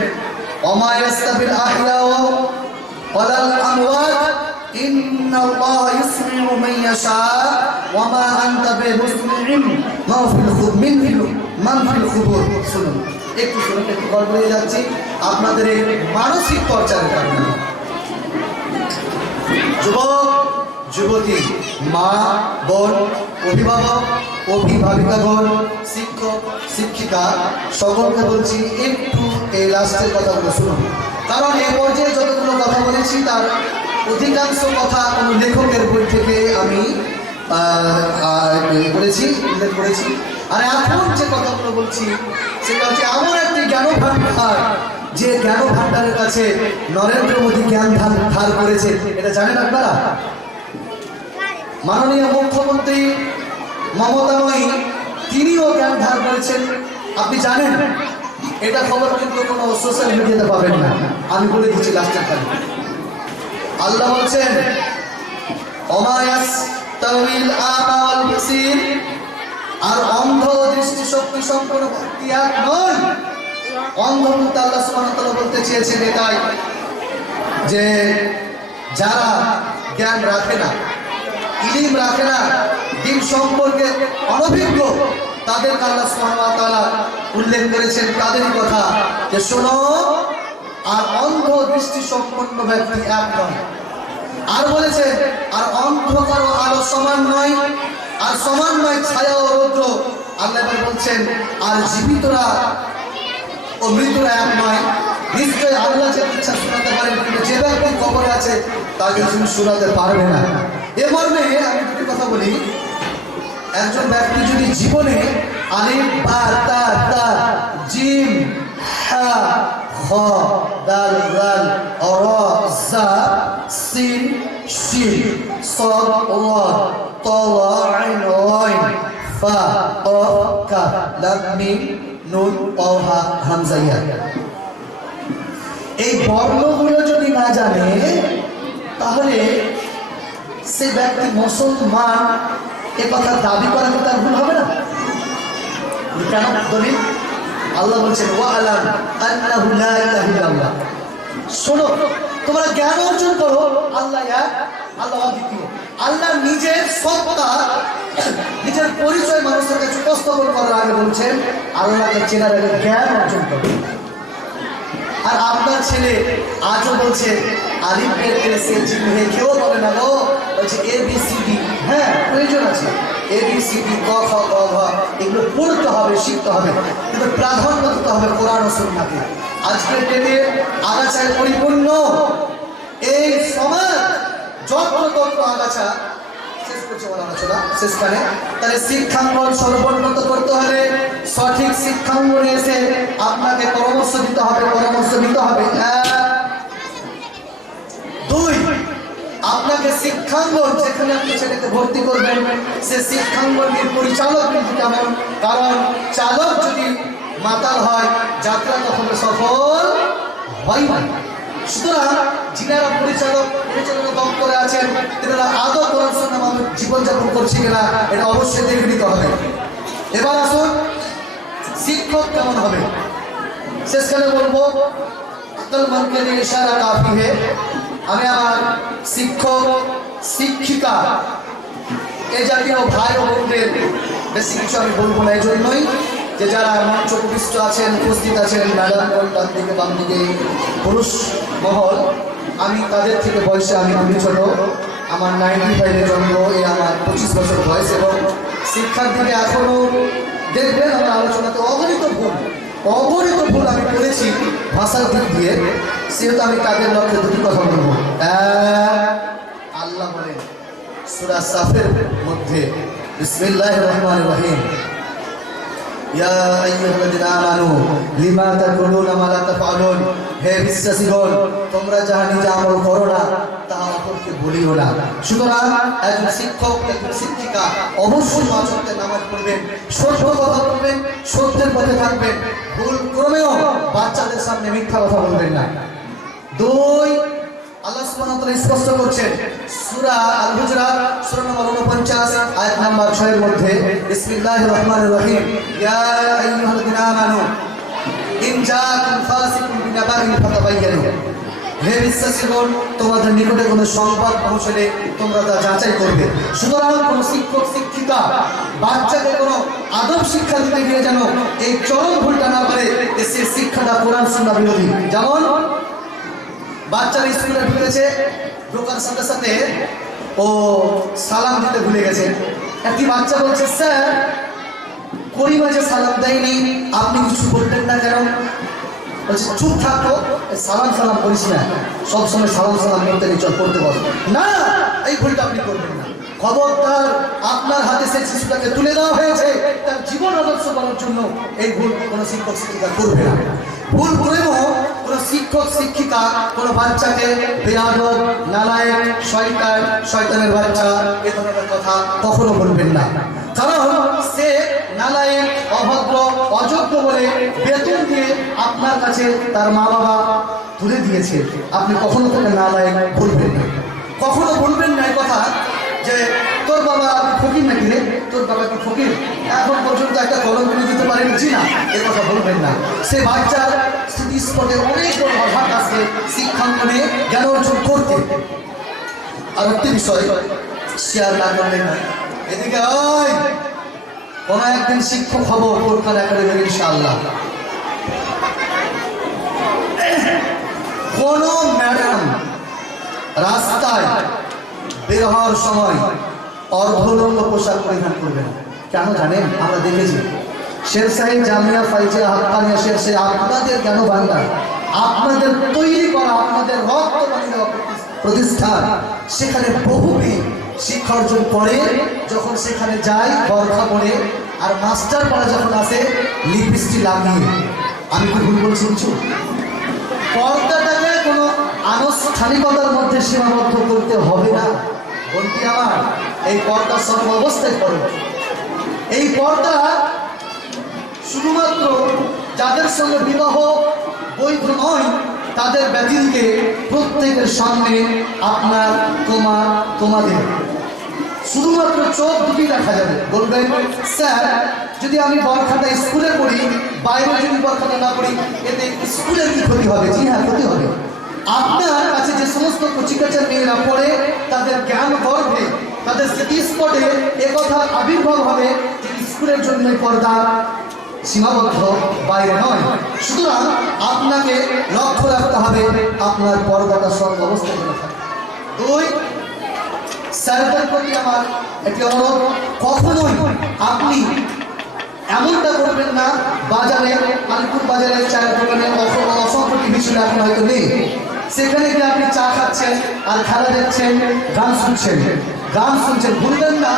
ওমা ইয়াস্তাবিল আহইয়া ওয়ালাল আমওয়াত ইন্নাল্লাহা ইউসমিউ মান ইয়াশা ওয়া মা আনতা বিমুসমিইন মান ফিল কুবুর। শুনুন, একটু শুনুন, একটু গল্প হয়ে যাচ্ছি আপনাদের এই মানসিক পর্যায়ের কারণে। যুবক যুবতী, মা বোন, অভিভাবক অভিভাবিকাগণ, শিক্ষক শিক্ষিকা সকলকে বলছি একটু এই লাস্টের কথাগুলো শুনুন। কারণ এই পর্যায়ে যতগুলো কথা বলেছি তার অধিকাংশ কথা কোনো লেখকের বই থেকে আমি উল্লেখ করেছি। আর এখন যে কথাগুলো বলছি সেটা হচ্ছে এমন একটি জ্ঞান ভাণ্ডার, যে জ্ঞান ভাণ্ডারের কাছে নরেন্দ্র মোদী জ্ঞান ধার করেছে। এটা জানেন আপনারা? মাননীয় মুখ্যমন্ত্রী মমতাময়ী তিনিও জ্ঞান ধার করেছেন, আপনি জানেন। এটা খবর কিন্তু কোনো সোশ্যাল মিডিয়াতে পাবেন না, আমি বলে দিচ্ছি লাস্টের খালি। আল্লাহ বলছেন ওমায়াস্তাউইল আমা ওয়াল বাসীর, আর অন্ধ দৃষ্টিশক্তি সম্পন্ন ব্যক্তি এক নয়। অন্ধ বলতে আল্লাহ সুবহানাহু ওয়া তাআলা বলতে চেয়েছেন এটাই যে যারা জ্ঞান রাখে না, ইলম রাখে না, দিন সম্পর্কে অনভিজ্ঞ, তাদেরকে আল্লাহ সুবহানাহু ওয়া তাআলা উল্লেখ করেছেন তাদেরই কথা যে শোনো, আর অন্ধ দৃষ্টি সম্পন্ন ব্যক্তি এক নয়। আর বলেছে আর অন্ধকার ও আলো সমান নয়, আর সমান নয় ছায়া ও রৌদ্র। আল্লাহ বলছেন আর জীবিতরা ও মৃত্যুরা এক নয়। নিশ্চয় আল্লাহ যে ইচ্ছা শোনাতে পারেন, কিন্তু যে ব্যক্তি কবরে আছে তাকে তুমি শোনাতে পারবে না। এ মর্মে আমি দুটি কথা বলি। একজন ব্যক্তি যদি জীবনে আলিফ বা তা তা জিম হা খ দাল রাল রা জা সিন শিন সাদ ওয়াদ তা আইন ওয়াইন ফা কা কাফ লাম মিম নুন ওয়া হামজা ইয়া, এই বর্ণগুলো যদি না জানে তাহলে সে ব্যক্তি মুসলমান এ কথা দাবি করা কি তার ভুল হবে না? কেন? দলিল আল্লাহ বলছেন ওয়ালাম আন্নাহু লা ইলাহা ইল্লাল্লাহ। শোনো, তোমরা জ্ঞান অর্জন করো, আল্লাহ এক, আল্লাহ অদ্বিতীয়। আল্লাহ নিজের সত্তা, নিজের পরিচয় মানুষের কাছে উপস্থাপন করার আগে বলছেন আল্লাহকে চেনার আগে জ্ঞান অর্জন করো। আর আপনার ছেলে আজও বলছে আলিফ বের করেছে জিহ্বে, কেউ বলে না গো, বলছে ABCD। হ্যাঁ, প্রয়োজন আছে, ABCD ক খ গ ঘ এগুলো পড়তে হবে, শিখতে হবে, কিন্তু প্রাধান্য দিতে হবে কোরআন ও সুন্নাহকে। আজকের ডেটে আগাছায় পরিপূর্ণ এই সমাজ, যত্রতত্র আগাছা। শেষ করছে আমার আলোচনা, শেষখানে তাহলে শিক্ষাঙ্গন সর্বোন্নত করতে হলে সঠিক শিক্ষাঙ্গনে এসে আপনাকে পরামর্শ দিতে হবে, পরামর্শ দিতে হবে। দুই, আপনাকে শিক্ষাঙ্গন যেখানে আপনি ছেলেকে ভর্তি করবেন সে শিক্ষাঙ্গনের পরিচালক কিন্তু কেমন, কারণ চালক যদি মাতাল হয় যাত্রা কখনো সফল হয় না। সুতরাং যিনারা পরিচালনা দপ্তরে আছেন তেনারা আদৌ কোরআন সুন্নাহ মাফিক জীবনযাপন করছে কিনা এটা অবশ্যই দেখে নিতে হবে। এবার আসুন শিক্ষক কেমন হবে। শেষকালে বলবো আকল মনকে দিয়ে ইশারা কাফি হে। আমি আমার শিক্ষক শিক্ষিকা এই জাতীয় ভাই ও বোনদের বেশি কিছু আমি বলবো না, এই জন্যই যে যারা মঞ্চ উপবিষ্ট আছেন, উপস্থিত আছেন, ম্যাডামগণ ডান দিকে বাম দিকে, পুরুষ মহল, আমি তাদের থেকে বয়সে আমি খুবই ছোট। আমার 95-এ জন্ম, এ আমার 25 বছর বয়স, এবং শিক্ষার দিকে এখনও দেখবেন আমার আলোচনাতে অগণিত ভুল আমি করেছি ভাষার দিক দিয়ে, সেহেতু আমি তাদের লক্ষ্যে দুটি কথা বলবো। আল্লাহ বলেন সূরা সাফের মধ্যে বিসমিল্লাহির রহমানির রহিম, ইয়া আইয়ুহাল্লাযীনা আমানু লিমা তাকুলুনা মা লা তাফআলুন হে বিশ্বাসীগণ, তোমরা যাহা নিজে আমল করো না তাহা অপরকে বলিও না। সুতরাং একজন শিক্ষক, একজন শিক্ষিকা অবশ্যই পাঁচ ওয়াক্তের নামাজ পড়বেন, সত্য কথা বলবেন, সত্যের পথে থাকবেন, ভুল ক্রমেও বাচ্চাদের সামনে মিথ্যা কথা বলবেন না। দুই, আল্লাহ সুবহানাহু ওয়া তাআলা স্পষ্ট করছেন সূরা আল হুজরাত সূরা নম্বর 49 আয়াত নাম্বার 6 এর মধ্যে, বিসমিল্লাহির রহমানির রহিম, ইয়া আইয়ুহাল্লাযীনা আমানু ইন জাআকুম ফাসিকুম বিনাবাইন ফাতাবায়ানু। হে বিশ্বাসীগণ, তোমাদের নিকটে কোনো সংবাদ পৌঁছলে তোমরা তা যাচাই করবে। সুতরাং কোনো শিক্ষক শিক্ষিকা বাচ্চাকে কোনো আদব শিক্ষা দিতে গিয়ে যেন এই চরম ভুলটা না করে সে শিক্ষাটা কোরআন সুন্নাহ বিরোধী। যেমন বাচ্চারা স্কুলে ঢুকেছে, ঢোকার সাথে সাথে ও সালাম দিতে ভুলে গেছে। একটি বাচ্চা বলছে, স্যার করিম আজ সালাম দেয়নি, আপনি কিছু বলবেন না কেন? বলছে, চুপ থাকো, সালাম সালাম করিস না, সবসময় সালাম সালাম করতে নেই, চল করতে বল না, এই ভুলটা আপনি করবেন না। খবরদার, আপনার হাতে সেই শিশুটাকে তুলে দেওয়া হয়েছে তার জীবন আদর্শ করার জন্য, এই ভুল কোনো শিক্ষক শিক্ষিকা করবে না। ভুল করেও কোনো শিক্ষক শিক্ষিকা কোনো বাচ্চাকে বেয়াদব, নালায়েক, শয়তান, শয়তানের বাচ্চা এ ধরনের কথা কখনো বলবেন না। কারণ সে নালায়েক, অভদ্র, অযোগ্য বলে বেতন দিয়ে আপনার কাছে তার মা বাবা তুলে দিয়েছে। আপনি কখনো তাকে নালায়েক বলবেন না, কখনো বলবেন না এই কথা যে তোর বাবা ফকির নাকি রে, তোর বাবা কি ফকির, এখন পর্যন্ত একটা কলম কিনে দিতে পারেনি, জি না, এ কথা বলবেন না। সে বাচ্চার স্মৃতিস্পটে অনেক বড় আঘাত আসবে শিক্ষাঙ্গনে জ্ঞান অর্জন করতে। আর একটি বিষয় শেয়ার না করলে নয়, এদিকে ওই কোনো একদিন শিক্ষক হব কোরআন একাডেমির ইনশাআল্লাহ। কোন ম্যাডাম রাস্তায় বের হওয়ার সময় অর্ধনগ্ন পোশাক পরিধান করবে না। কেন জানেন? আমরা দেখেছি শেরশাহী জামিয়া ফাইজিয়া হাক্কানিয়া শেরশাহী আপনাদের জ্ঞান ভান্ডার, আপনাদের তৈরি করা, আপনাদের রক্ত পানির প্রতিষ্ঠান, সেখানে বহুবি শিক্ষা অর্জন করে। যখন সেখানে যায় বরখা পরে, আর মাস্টার পড়া যখন আসে লিপস্টিক লাগিয়ে। আমি কি ভুল বলছি কিছু? পর্দাটাকে কোনো আনুষ্ঠানিকতার মধ্যে সীমাবদ্ধ করতে হবে না বলতে আমার, এই পর্দা সর্ব অবস্থায় করো। এই পর্দা শুধুমাত্র যাদের সঙ্গে বিবাহ বৈধ নয় তাদের ব্যক্তিকে প্রত্যেকের সামনে আপনার তোমাদের শুধুমাত্র চোখ দুটি দেখা যাবে। বলবেন, স্যার যদি আমি বরখাটা স্কুলে পড়ি, বাইরে যদি বরখাটা না পড়ি, এতে স্কুলের কি ক্ষতি হবে? জি হ্যাঁ, ক্ষতি হবে। আপনার কাছে যে সমস্ত কচিকাচার মেয়েরা পড়ে তাদের জ্ঞান গর্ভে, তাদের স্মৃতিস্পটে একথা আবির্ভাব হবে যে স্কুলের জন্য পর্দা সীমাবদ্ধ, বাইরে নয়। সুতরাং আপনাকে লক্ষ্য রাখতে হবে আপনার পর্দাটা সব অবস্থা করে থাকে। দুই, স্যারদের প্রতি আমার একটি অনুরোধ, কখনোই আপনি এমনটা করবেন না বাজারে, আলিপুর বাজারের চায়ের দোকানে অসংখ্য টিভি ছিল, এখন হয়তো নেই, সেখানে গিয়ে আপনি চা খাচ্ছেন আর খেলা দেখছেন, গান শুনছেন। ভুলবেন না,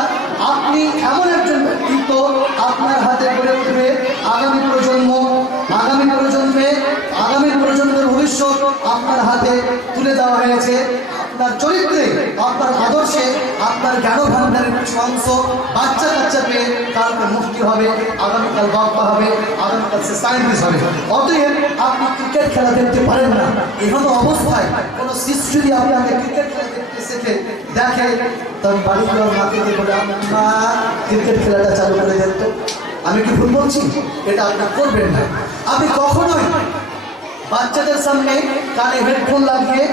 আপনি এমন একজন ব্যক্তিত্ব, আপনার হাতে গড়ে উঠবে আগামী প্রজন্মের ভবিষ্যৎ আপনার হাতে তুলে দেওয়া হয়েছে। আপনার চরিত্রে, আপনার আদর্শে, আপনার জ্ঞান ভান্ডারের কিছু অংশ বাচ্চা পেয়ে কালকে মুক্তি হবে, আগামীকাল বক্তা হবে, আগামীকাল সে সায়েন্টিস্ট হবে। অতএব আপনি ক্রিকেট খেলা দেখতে পারেন না, এমন অবস্থায় কোনো শিশু যদি আপনাকে ক্রিকেট খেলা দেখতে শেখে দেখে, তখন বাড়ি যাওয়ার মাকে বলে মা ক্রিকেট খেলাটা চালু করে দেখতো। আমি কি ভুল বলছি? এটা আপনি করবেন না। আপনি কখনোই বাচ্চাদের সামনে কানে হেডফোন লাগিয়ে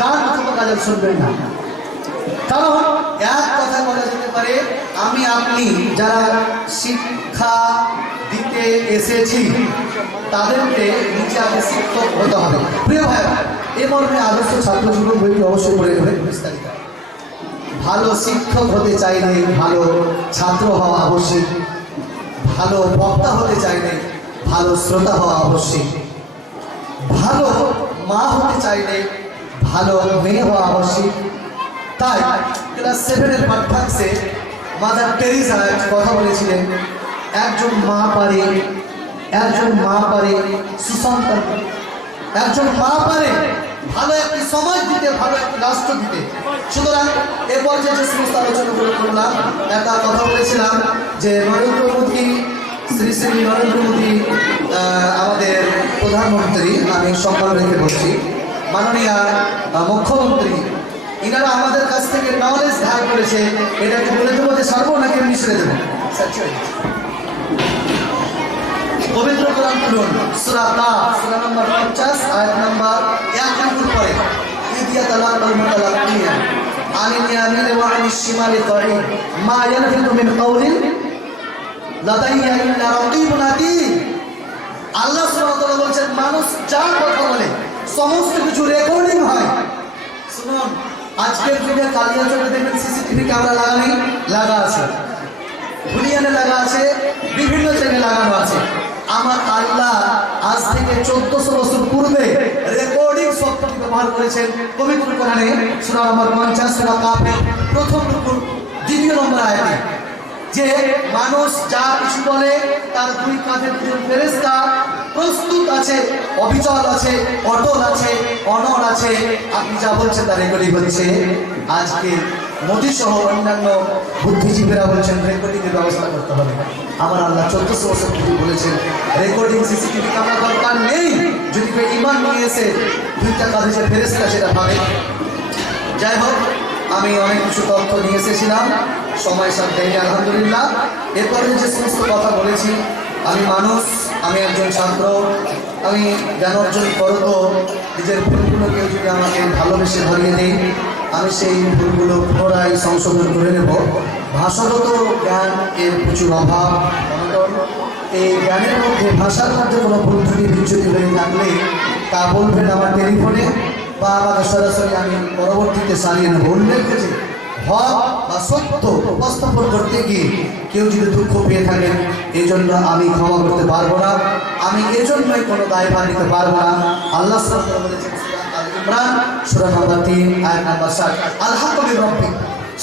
গান অথবা গাজন শুনবেন না। কারণ এক কথা বলা যেতে পারে, আমি আপনি যারা শিক্ষা দিতে এসেছি তাদেরকে নিচে আগে শিক্ষক হতে হবে। প্রিয় ভাইরা, এ মর্মে আদর্শ ছাত্র জীবন বইটি অবশ্যই পড়ে নেবেন বিস্তারিত। ভালো শিক্ষক হতে চাইলে ভালো ছাত্র হওয়া আবশ্যক, ভালো বক্তা হতে চাইলে ভালো শ্রোতা হওয়া আবশ্যক, ভালো মা হতে চাইলে ভালো মেয়ে হওয়া আবশ্যক। তাই ক্লাস 7-এর পাঠ্যাংশে মাদার টেরিজা কথা বলেছিলেন, একজন মা পারে সুসন্তান একজন মা পারে ভালো একটি সমাজ দিতে, ভালো একটি রাষ্ট্র দিতে। সুতরাং এ পর্যায়ে যে সমস্ত আলোচনাগুলো করলাম, একটা কথা বলেছিলাম যে নরেন্দ্র মোদী, শ্রী শ্রী নরেন্দ্র মোদী আমাদের প্রধানমন্ত্রী, আমি সম্মান রেখে বলছি, মাননীয় মুখ্যমন্ত্রী, ইনারা আমাদের কাছ থেকে নলেজ ধার করেছে। এটাকে বলে দেবো যে সারবো নাকি এমনি ছেড়ে দেবো? পবিত্র কোরআন খুলুন, সূরা কাফ, সূরা নম্বর 50, আয়াত নম্বর 1 নম্বর পরে, ইদিয়া তালাকাল মুতালাক্কিয়া আনিল ইয়ামিন ওয়া আনিশ শিমালি কাঈদ মা ইয়ালফিযু মিন কাওলিন লাদাইয়া ইল্লা রাকীবুন আতীদ। আল্লাহ সুবহানাহু ওয়া তাআলা বলেন, মানুষ যা কথা বলে সমস্ত কিছু রেকর্ডিং হয়। শুনুন, আজকের যুগে কালিয়াচকে দেখবেন সিসিটিভি ক্যামেরা লাগা আছে, ধুলিয়ানে লাগা আছে, বিভিন্ন জায়গায় লাগানো আছে। আমার আল্লাহ আজ থেকে 1400 বছর পূর্বে রেকর্ডিং সফটওয়্যার ব্যবহার করেছেন পবিত্র কোরআনে, সূরা নম্বর 50, সূরা কাফের প্রথম রুকুর 2 নম্বর আয়াতে, যে মানুষ যা কিছু বলে তার 2 কাঁধে 2 ফেরেশতা প্রস্তুত আছে, অবিচল আছে, অটল আছে, অনড় আছে। আপনি যা বলছেন তা রেকর্ডিং হচ্ছে। আজকে মোদী সহ অন্যান্য বুদ্ধিজীবীরা বলছেন রেকর্ডিংয়ের ব্যবস্থা করতে হবে। আমার আল্লাহ 1400 বছর পূর্বে বলেছেন রেকর্ডিং সিসিটিভি ক্যামেরা দরকার নেই, যদি কেউ ঈমান নিয়ে এসে 2টা কাঁধে যে ফেরেশতা সেটা পাবে। যাই হোক, আমি অনেক কিছু তথ্য নিয়ে এসেছিলাম, সময় সাথে আলহামদুলিল্লাহ। এরপরে যে সমস্ত কথা বলেছি, আমি মানুষ, আমি একজন ছাত্র, আমি জ্ঞান অর্জন করতো, নিজের ভুলগুলোকে যদি আমাকে ভালোবেসে ধরিয়ে দেই, আমি সেই ভুলগুলো পুনরায় সংশোধন করে নেব। ভাষাগত জ্ঞান এর প্রচুর অভাব, এই জ্ঞানের মধ্যে ভাষার মধ্যে কোনো ভুল ত্রুটি বিচ্যুতি হয়ে থাকলে তা বলবেন আমার টেলিফোনে বা আমাকে সরাসরি, আমি পরবর্তীতে চালিয়ে নেব। উল্লেখ করেছি হক বা সত্য উপস্থাপন করতে গিয়ে কেউ যদি দুঃখ পেয়ে থাকেন, এই জন্য আমি ক্ষমা করতে পারবো না, আমি এজন্যই কোনো দায়ভার নিতে পারবো না। আল্লাহ সুবহানাহু ওয়া তাআলা বলেছেন আল ইমরান সূরা নম্বর 3 আয়াত নম্বর 7, আল হাক্কু মির রাব্বিক,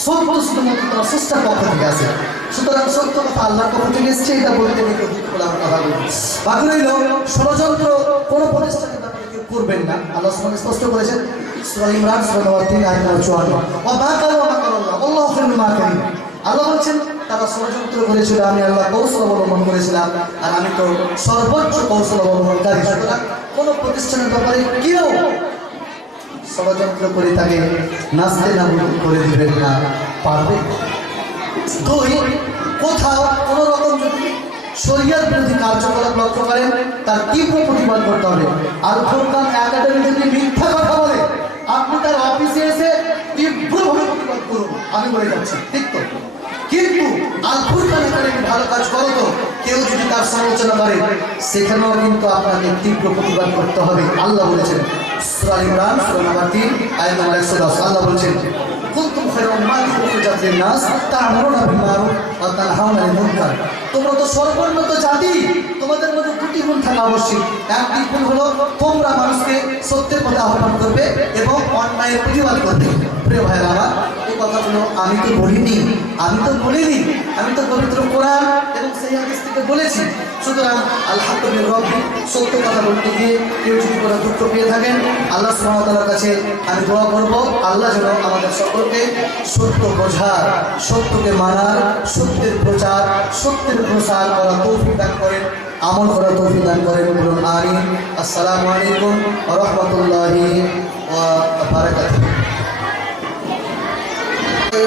সত্য শুধুমাত্র তোমার স্রষ্টার পক্ষ থেকে আসে। সুতরাং সত্য কথা আল্লাহর পক্ষ থেকে এসছে, এটা বলতে গিয়ে দুঃখ পেলাম কথা বলি। বাকি রইল ষড়যন্ত্র কোনো প্রতিষ্ঠানের ব্যাপারে কেউ করবেন না। আল্লাহ সুবহানাহু ওয়া তাআলা স্পষ্ট করেছেন সূরা ইমরান সূরা নম্বর 3 আয়াত নম্বর 54, ওয়া মা কালু ওয়া মাকারাল্লাহ আল্লাহু খায়রুল মাকিরিন। আল্লাহ বলছেন তারা ষড়যন্ত্র করেছিল, আমি আল্লাহ কৌশল অবলম্বন করেছিলাম, আর আমি তো সর্বোচ্চ কৌশল অবলম্বনকারী। সুতরাং কোনো প্রতিষ্ঠানের ব্যাপারে কেউ ষড়যন্ত্র করে তাকে নাচতে না করে দিবেন না, পারবে। 2, কোথাও কোনো রকম যদি শরিয়াত বিরোধী কার্যকলাপ লক্ষ্য করেন, তার তীব্র প্রতিবাদ করতে হবে। আল ফুরকান একাডেমি যদি মিথ্যা কথা বলে, আপনি তার অফিসে এসে তীব্রভাবে প্রতিবাদ করুন, আমি বলে যাচ্ছি, ঠিক তো? কিন্তু আল ফুরকান একাডেমি ভালো কাজ করো তো, কেউ যদি তার সমালোচনা করে, সেখানেও কিন্তু আপনাকে তীব্র প্রতিবাদ করতে হবে। আল্লাহ বলেছেন সূরা ইমরান সূরা নম্বর 3 আয়াত নম্বর 110, আল্লাহ বলেছেন কুনতুম খায়রা উম্মাতিন উখরিজাত লিন-নাস তা'মুরুনা বিল মা'রুফ ওয়া তানহাউনা আনিল মুনকার। তোমরা তো সর্বোন্নত জাতি, তোমাদের মধ্যে 2টি গুণ থাকা আবশ্যক। একটি গুণ হলো তোমরা মানুষকে সত্যের পথে আহ্বান করবে এবং অন্যায়ের প্রতিবাদ করবে। প্রিয় ভাইরা আমার, এই কথাগুলো আমি তো বলিনি, আমি তো পবিত্র কোরআন এবং সেই হাদিস থেকে বলেছি। সুতরাং আলহামদুলিল্লাহ, সত্য কথা বলতে গিয়ে কেউ যদি কোনো দুঃখ পেয়ে থাকেন, আল্লাহ সুবহানাহু ওয়া তাআলার কাছে আমি দোয়া করব, আল্লাহ যেন আমাদের সকলকে সত্য বোঝার, সত্যকে মানার, সত্যের প্রচার, সত্যের প্রসার করা তৌফিক দান করেন, আমল করা তৌফিক দান করেন। বলুন আমিন। আসসালামু আলাইকুম ওয়া রাহমাতুল্লাহি ওয়া বারাকাতুহু। For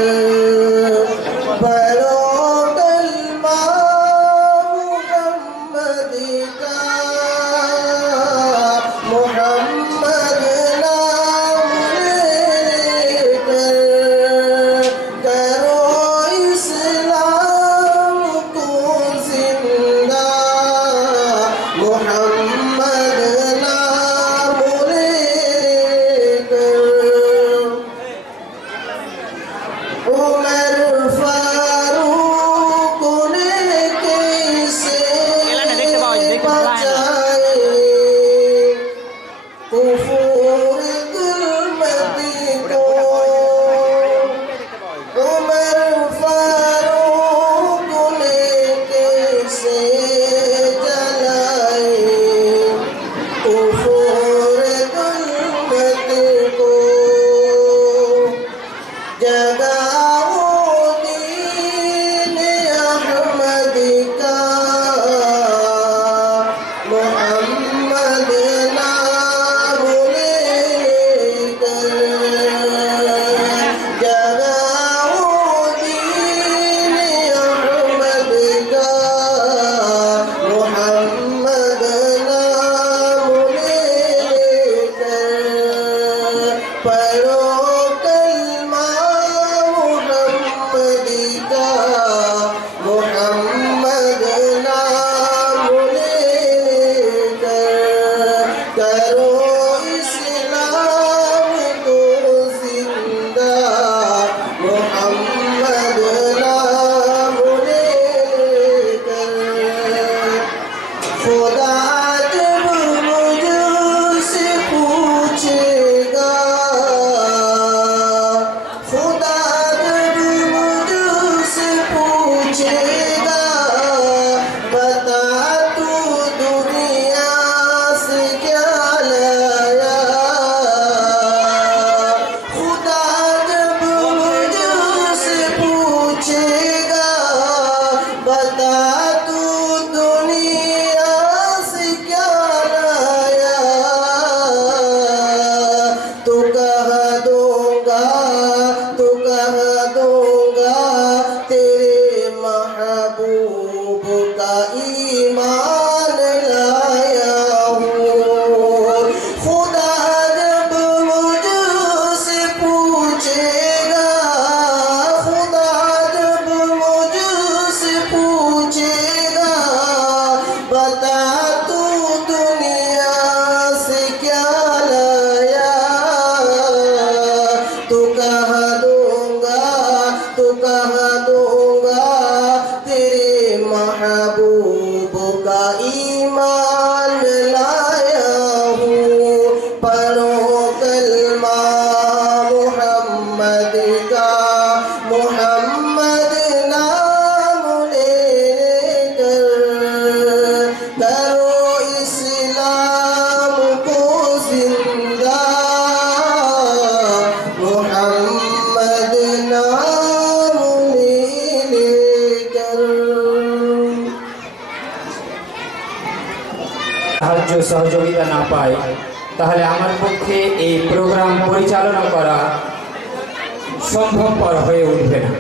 पढ़ो कलमा मुहम्मदी का, मोहम्मद नाम लेकर करो इस्लाम को जिंदा, मोहम्मद नाम लेकर। खुदा जब मुझसे पूछेगा, खुदा जब मुझसे पूछेगा, बता तू दुनिया से क्या लाया। खुदा जब मुझसे पूछेगा, बता तू दुनिया से क्या लाया। तो कह दूंगा, तो कह दूंगा, तेरे महबूब का ईमान लाया हूँ। खुदा जब मुझसे पूछेगा, खुदा जब मुझसे पूछेगा, बता तू दुनिया से क्या लाया। तो कह दूंगा, तो कह दूंगा, तेरे महबूब का ईमान लाया हूँ। पढ़ो कलमा मुहम्मद का, मोहम्मद नाम लेकर करो इस्लाम को जिंदा, मोहम्मद नाम लेकर। সাহায্য সহযোগিতা না পায় তাহলে আমার পক্ষে এই প্রোগ্রাম পরিচালনা করা সম্ভবপর হয়ে উঠবে না।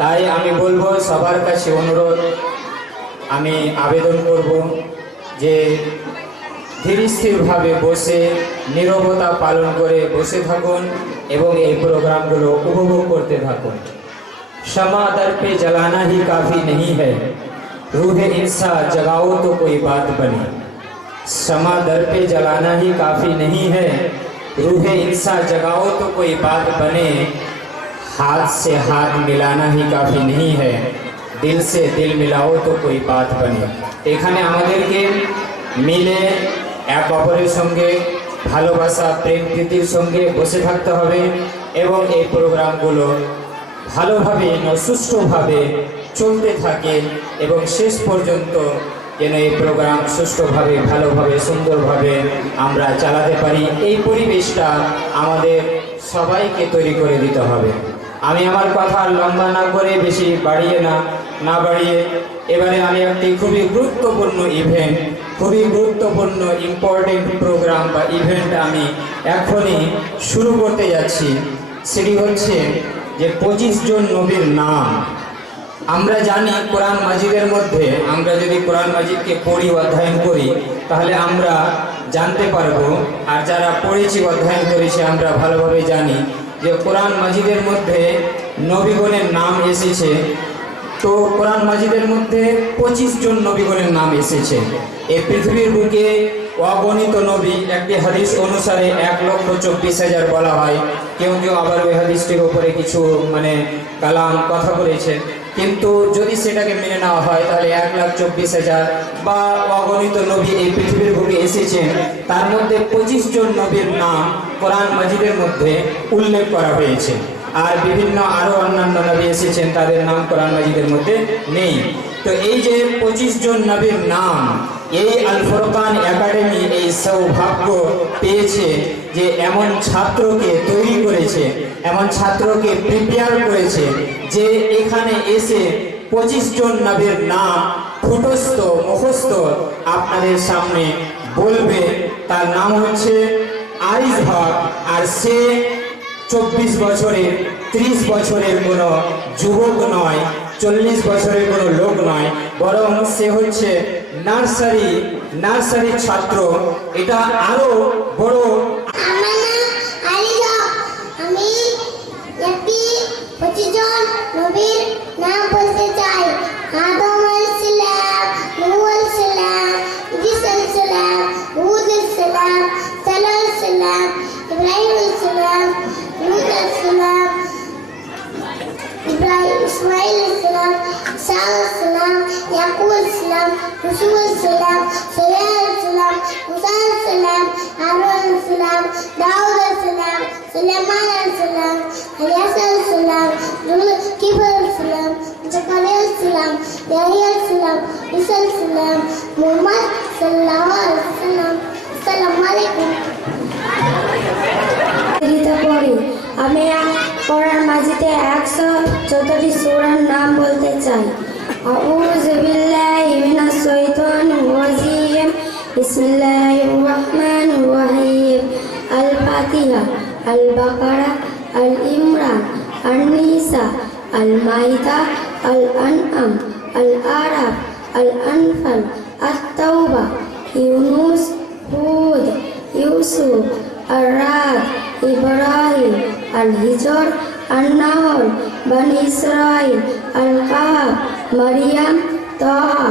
তাই আমি বলবো, সবার কাছে অনুরোধ, আমি আবেদন করব যে ধীরস্থিরভাবে বসে নীরবতা পালন করে বসে থাকুন এবং এই প্রোগ্রামগুলো উপভোগ করতে থাকুন। शमा दर पे जलाना ही काफ़ी नहीं है, रूह इंसा जगाओ तो कोई बात बने। शमा दर पे जलाना ही काफ़ी नहीं है, रूह इंसा जगाओ तो कोई बात बने। हाथ से हाथ मिलाना ही काफ़ी नहीं है, दिल से दिल मिलाओ तो कोई बात बने। এখানে আমাদেরকে মিলে এক অপরের সঙ্গে ভালোবাসা প্রেম প্রীতির সঙ্গে বসে থাকতে হবে এবং এই প্রোগ্রামগুলো ভালোভাবে সুষ্ঠুভাবে চলতে থাকে এবং শেষ পর্যন্ত যেন এই প্রোগ্রাম সুষ্ঠুভাবে ভালোভাবে সুন্দরভাবে আমরা চালাতে পারি, এই পরিবেশটা আমাদের সবাইকে তৈরি করে দিতে হবে। আমি আমার কথা লম্বা না করে বেশি না বাড়িয়ে এবারে আমি একটি খুবই গুরুত্বপূর্ণ ইভেন্ট, খুবই গুরুত্বপূর্ণ ইম্পর্টেন্ট প্রোগ্রাম বা ইভেন্ট আমি এখনই শুরু করতে যাচ্ছি। সেটি হচ্ছে যে 25 জন নবীর নাম। আমরা জানি কোরআন মাজিদের মধ্যে, আমরা যদি কোরআন মাজিদকে পড়ি অধ্যয়ন করি তাহলে আমরা জানতে পারবো, আর যারা পড়েছি অধ্যয়ন করেছি আমরা ভালোভাবে জানি যে কোরআন মাজিদের মধ্যে নবীগণের নাম এসেছে। তো কোরআন মাজিদের মধ্যে 25 জন নবীগণের নাম এসেছে। এই পৃথিবীর বুকে অগণিত নবী, একটি হাদিস অনুসারে 1,24,000 বলা হয়। কেউ কেউ আবার ওই হাদিসটির উপরে কিছু কালাম কথা বলেছে, কিন্তু যদি সেটাকে মেনে নেওয়া হয় তাহলে 1,24,000 বা অগণিত নবী এই পৃথিবীর বুকে এসেছেন। তার মধ্যে 25 জন নবীর নাম কোরআন মাজিদের মধ্যে উল্লেখ করা হয়েছে, আর বিভিন্ন আরো অন্যান্য নবী এসেছেন, তাদের নাম কোরআন মাজিদের মধ্যে নেই। তো এই যে 25 জন নবীর নাম, এই আল ফুরকান একাডেমি এই সৌভাগ্য পেয়েছে যে এমন ছাত্রকে তৈরি করেছে, এমন ছাত্রকে প্রিপেয়ার করেছে যে এখানে এসে 25 জন নবীর নাম ফুটস্থ মুখস্থ আপনাদের সামনে বলবে। তার নাম হচ্ছে আরিজ হক, আর সে 24 বছরের 30 বছরের কোনো যুবক নয়, 40 বছরের কোনো লোক নয়, বরং সে হচ্ছে নার্সারি ছাত্র। এটা আরো বড়। আমার নাম Aliza Sulaiman al-Salam, Ilyas al-Salam, Zulkifl al-Salam, Zakaria al-Salam, Yahya al-Salam, Isa al-Salam, Muhammad sallallahu alaihi wasallam. Assalamu alaikum. আমি কোরআন মাজিদে 114টি সূরার নাম বলতে চাই। আউযু বিল্লাহি মিনাশ শাইতানির রাজিম। বিসমিল্লাহির রহমানির রহিম। আল ফাতিহা, আল বাকারা, আল ইমরান, আন নিসা, আল মাইদা, আল আনআম, আল আরাফ, আল আনফাল, আত তাওবা, ইউনুস, হুদ, ইউসুফ, আর রাদ, ইব্রাহিম, আল হিজর, আন নাহল, বনি ইসরাইল, আল কাহাফ, মারিয়াম, তাহা,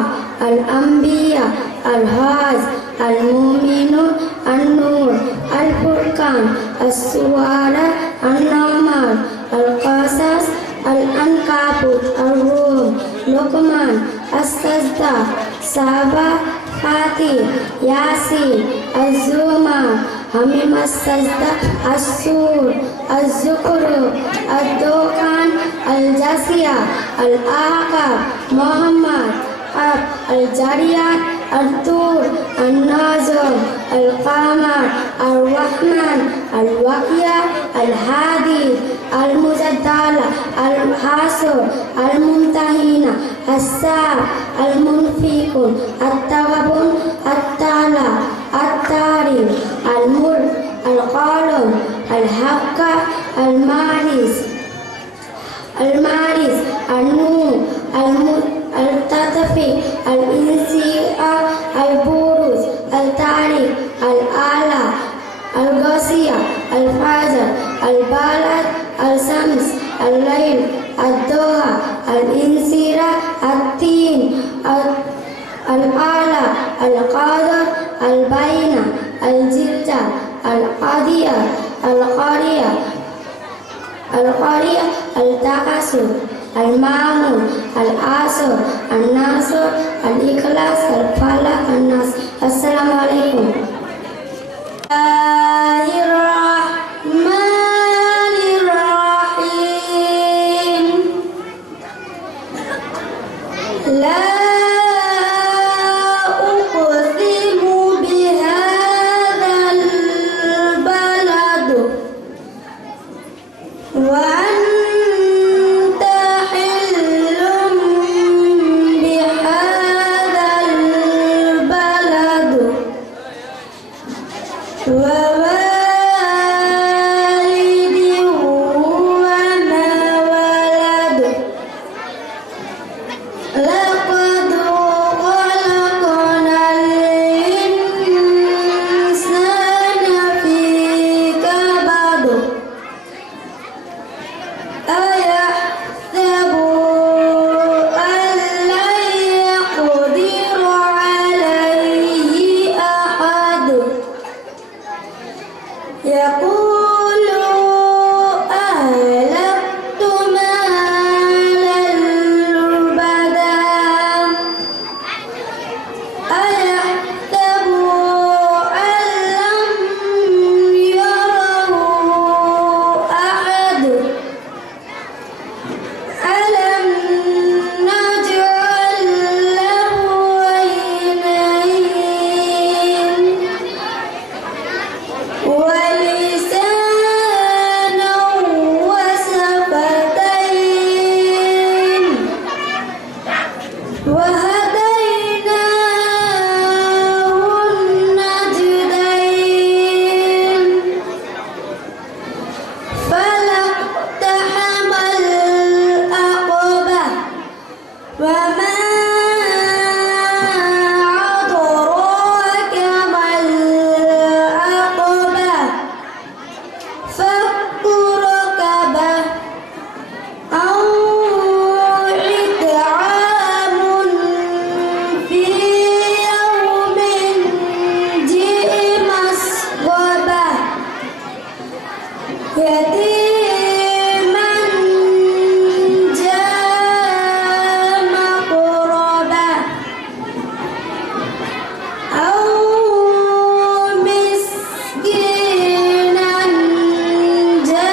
আল আম্বিয়া, আল হাজ, আল মুমিনুন, আন নূর, আল ফুরকান, আস সুআরা, আন নামাল, আল কাসাস, আল আনকাবুত, আল রুম, লুকমান, আস সাজদা, সাবা, ফাতির, ইয়াসিন, আজ-জুমার, হামিম, আস-সাজদা, আস-সুর, আজ-যুখরুফ, আদ-দুখান, আল-জাসিয়া, আল-আহকাফ, মুহাম্মাদ, কাফ, আল-জারিয়াত, আত-তুর, আন-নাজম, আল-কামার, আর-রহমান, আল-ওয়াকিয়া, আল-হাদি, আল-মুজাদ্দালা, আল-হাসর, আল-মুমতাহিনা, আস-সাহ, আল-মুনফিকুন, আত-তাওয়াবুন, আত-তালা, আত-তারিম, আল-মুলক, আল-কালম, আল-হাক্কা, আল-মারিস, المعرس، النور، التطفي، الانسياء، البروز، التاريخ، الآلة، الغاسية، الفجر، البلد، الشمس، الليل، الضحى، الانسيرة، التين، الآلة، القدر، البينة، الزلزال، القضية، القرية، القرية، التكاثر، المعمول، العصر، النصر، الإخلاص، الفلاح، الناس. السلام عليكم. الرحمن الرحيم. لا أقسم بهذا البلد وأنت حل بهذا البلد ووالد وما ولد لقد خلقنا الإنسان في كبد أيحسب أن لن يقدر عليه أحد يقول أهلكت مالا لبدا أيحسب أن لم يره أحد ألم نجعل له عينين ولسانا وشفتين وهديناه النجدين فلا اقتحم العقبة وما أدراك ما العقبة فك رقبة أو إطعام في يوم ذي مسغبة يتيما ذا مقربة أو مسكينا ذا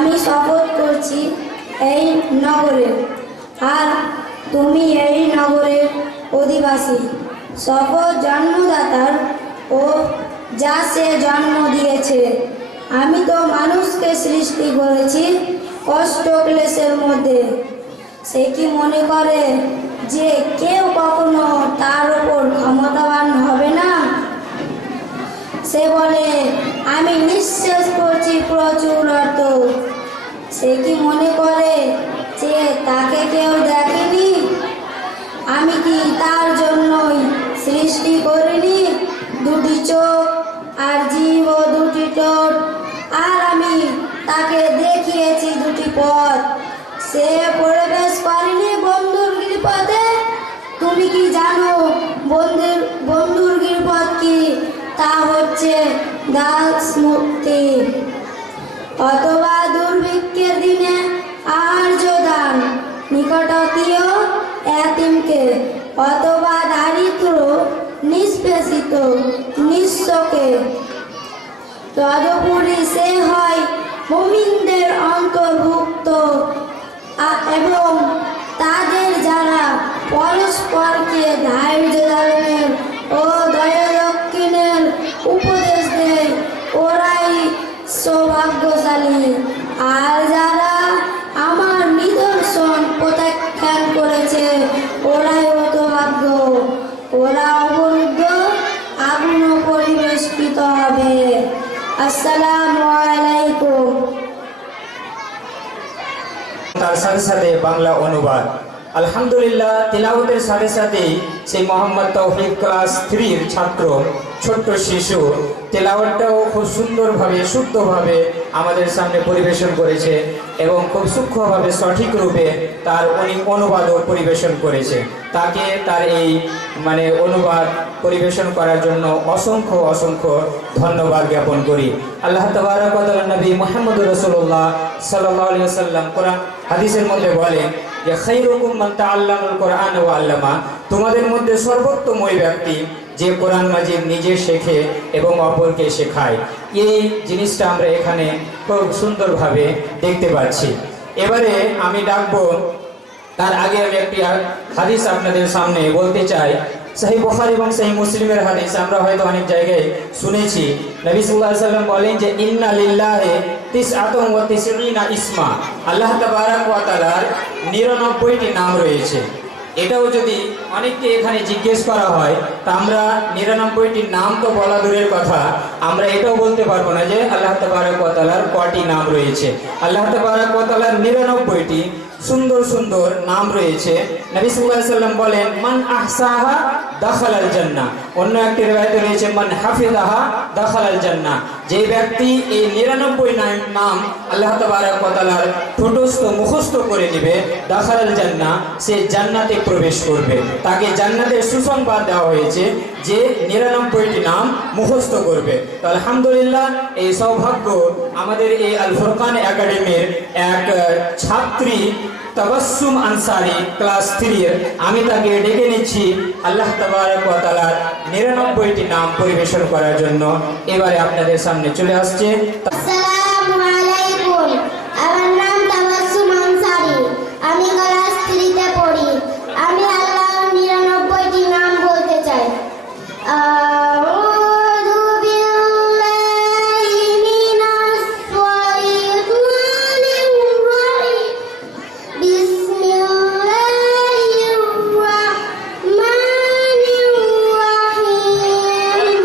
আমি শপথ করছি এই নগরের, আর তুমি এই নগরের অধিবাসী। শপথ জন্মদাতার ও যা সে জন্ম দিয়েছে। আমি তো মানুষকে সৃষ্টি করেছি কষ্ট ক্লেশের মধ্যে। সে কি মনে করে যে কেউ কখনো তার উপর ক্ষমতাবান হবে না? সে বলে আমি নিঃশ্বাস করছি প্রচুর অর্থ। সে কি মনে করে যে তাকে কেউ দেখেনি? আমি কি তার জন্যই সৃষ্টি করিনি দুটি চোখ আর জীব ও দুটি ঠোঁট, আর আমি তাকে দেখিয়েছি দুটি পথ। সে প্রবেশ করেনি বন্ধুর গিরিপথে। তুমি কি জানো বন্ধুর গিরিপথ কি? তা হচ্ছে দাস মুক্তি, অথবা দুর্ভিক্ষের দিনে আহার্য দান, নিকটাত্মীয় এতিমকে, অথবা দারিদ্র নিষ্পেষিত নিঃস্বকে। তদুপরি সে হয় মুমিনদের অন্তর্ভুক্ত এবং তাদের যারা পরস্পরকে ধৈর্য ধারণের ও দয়া দক্ষিণের উপদেশ দেয়, ওরাই সৌভাগ্যশালী। আর যারা আমার নিদর্শন প্রত্যাখ্যান করেছে, ওরাই হতভাগ্য। ওরা অবরুদ্ধ আগুন পরিবেষ্টিত হবে। আসসালামু আলাইকুম। তার সাথে সাথে বাংলা অনুবাদ। আলহামদুলিল্লাহ, তিলাওয়াতের সাথে সাথেই সেই মোহাম্মদ তৌফিক ক্লাস 3-র ছাত্র, ছোট্ট শিশু, তেলাওয়াতটাও খুব সুন্দরভাবে শুদ্ধভাবে আমাদের সামনে পরিবেশন করেছে এবং খুব সূক্ষ্মভাবে সঠিক রূপে তার অনুবাদও পরিবেশন করেছে। তাকে তার এই অনুবাদ পরিবেশন করার জন্য অসংখ্য অসংখ্য ধন্যবাদ জ্ঞাপন করি। আল্লাহ তাবারক ওয়া তাআলা নবী মুহাম্মদ রাসূলুল্লাহ সাল্লাল্লাহু আলাইহি ওয়াসাল্লাম কোরআন হাদিসের মধ্যে বলেন যে খায়রুকুম মান তাআল্লামাল কোরআন ওয়া আল্লামা, তোমাদের মধ্যে সর্বোত্তম ওই ব্যক্তি যে কোরআন মাজিদ নিজে শেখে এবং অপরকে শেখায়। এই জিনিসটা আমরা এখানে খুব সুন্দরভাবে দেখতে পাচ্ছি। এবারে আমি ডাকবো, তার আগে আমি একটি হাদিস আপনাদের সামনে বলতে চাই। সহিহ বুখারী এবং সহিহ মুসলিমের হাদিস আমরা হয়তো অনেক জায়গায় শুনেছি। নবী সাল্লাল্লাহু আলাইহি ওয়াসাল্লাম বলেন যে ইন্না লিল্লাহি তিসআতুন ওয়া তিসঈনা ইসমা, আল্লাহ তাবারক ওয়া তাআলার 99টি নাম রয়েছে। এটাও যদি অনেককে এখানে জিজ্ঞেস করা হয় তা আমরা 99টি নাম তো বলা দূরের কথা, আমরা এটাও বলতে পারবো না যে আল্লাহ তাবারক ওয়া তাআলার কয়টি নাম রয়েছে। আল্লাহ তাবারক ওয়া তাআলার 99টি সুন্দর সুন্দর নাম রয়েছে। নবী সাল্লাল্লাহু আলাইহি ওয়াসাল্লাম বলেন মান আহসাহা দাখালাল জান্নাহ, অন্য একটি riwayate রয়েছে মান হাফিজাহা দাখালাল জান্নাহ, যে ব্যক্তি এই 99 নাম আল্লাহ তাবারক ওয়া তাআলার ঠোঁটস্থ মুখস্থ করে নেবে, দাখালাল জান্নাহ, সে জান্নাতে প্রবেশ করবে। তাকে জান্নাতের সুসংবাদ দেওয়া হয়েছে যে 99টি নাম মুখস্থ করবে। তো আলহামদুলিল্লাহ, এই সৌভাগ্য আমাদের এই আল ফুরকান একাডেমির এক ছাত্রী তাবাসসুম আনসারী ক্লাস 3-এর, আমি তাকে ডেকে নিচ্ছি আল্লাহ তাবারক ওয়া তাআলার 99টি নাম পরিবেশন করার জন্য। এবারে আপনাদের সামনে চলে আসছে। আসসালামু আলাইকুম। আমার নাম তাবাসসুম আনসারী, আমি ক্লাস 3-তে পড়ি। আমি আল্লাহর 99টি নাম বলতে চাই। আউযু বিল্লাহি মিনাশ শাইতানির রাজিম। বিসমিল্লাহির রাহমানির রাহিম।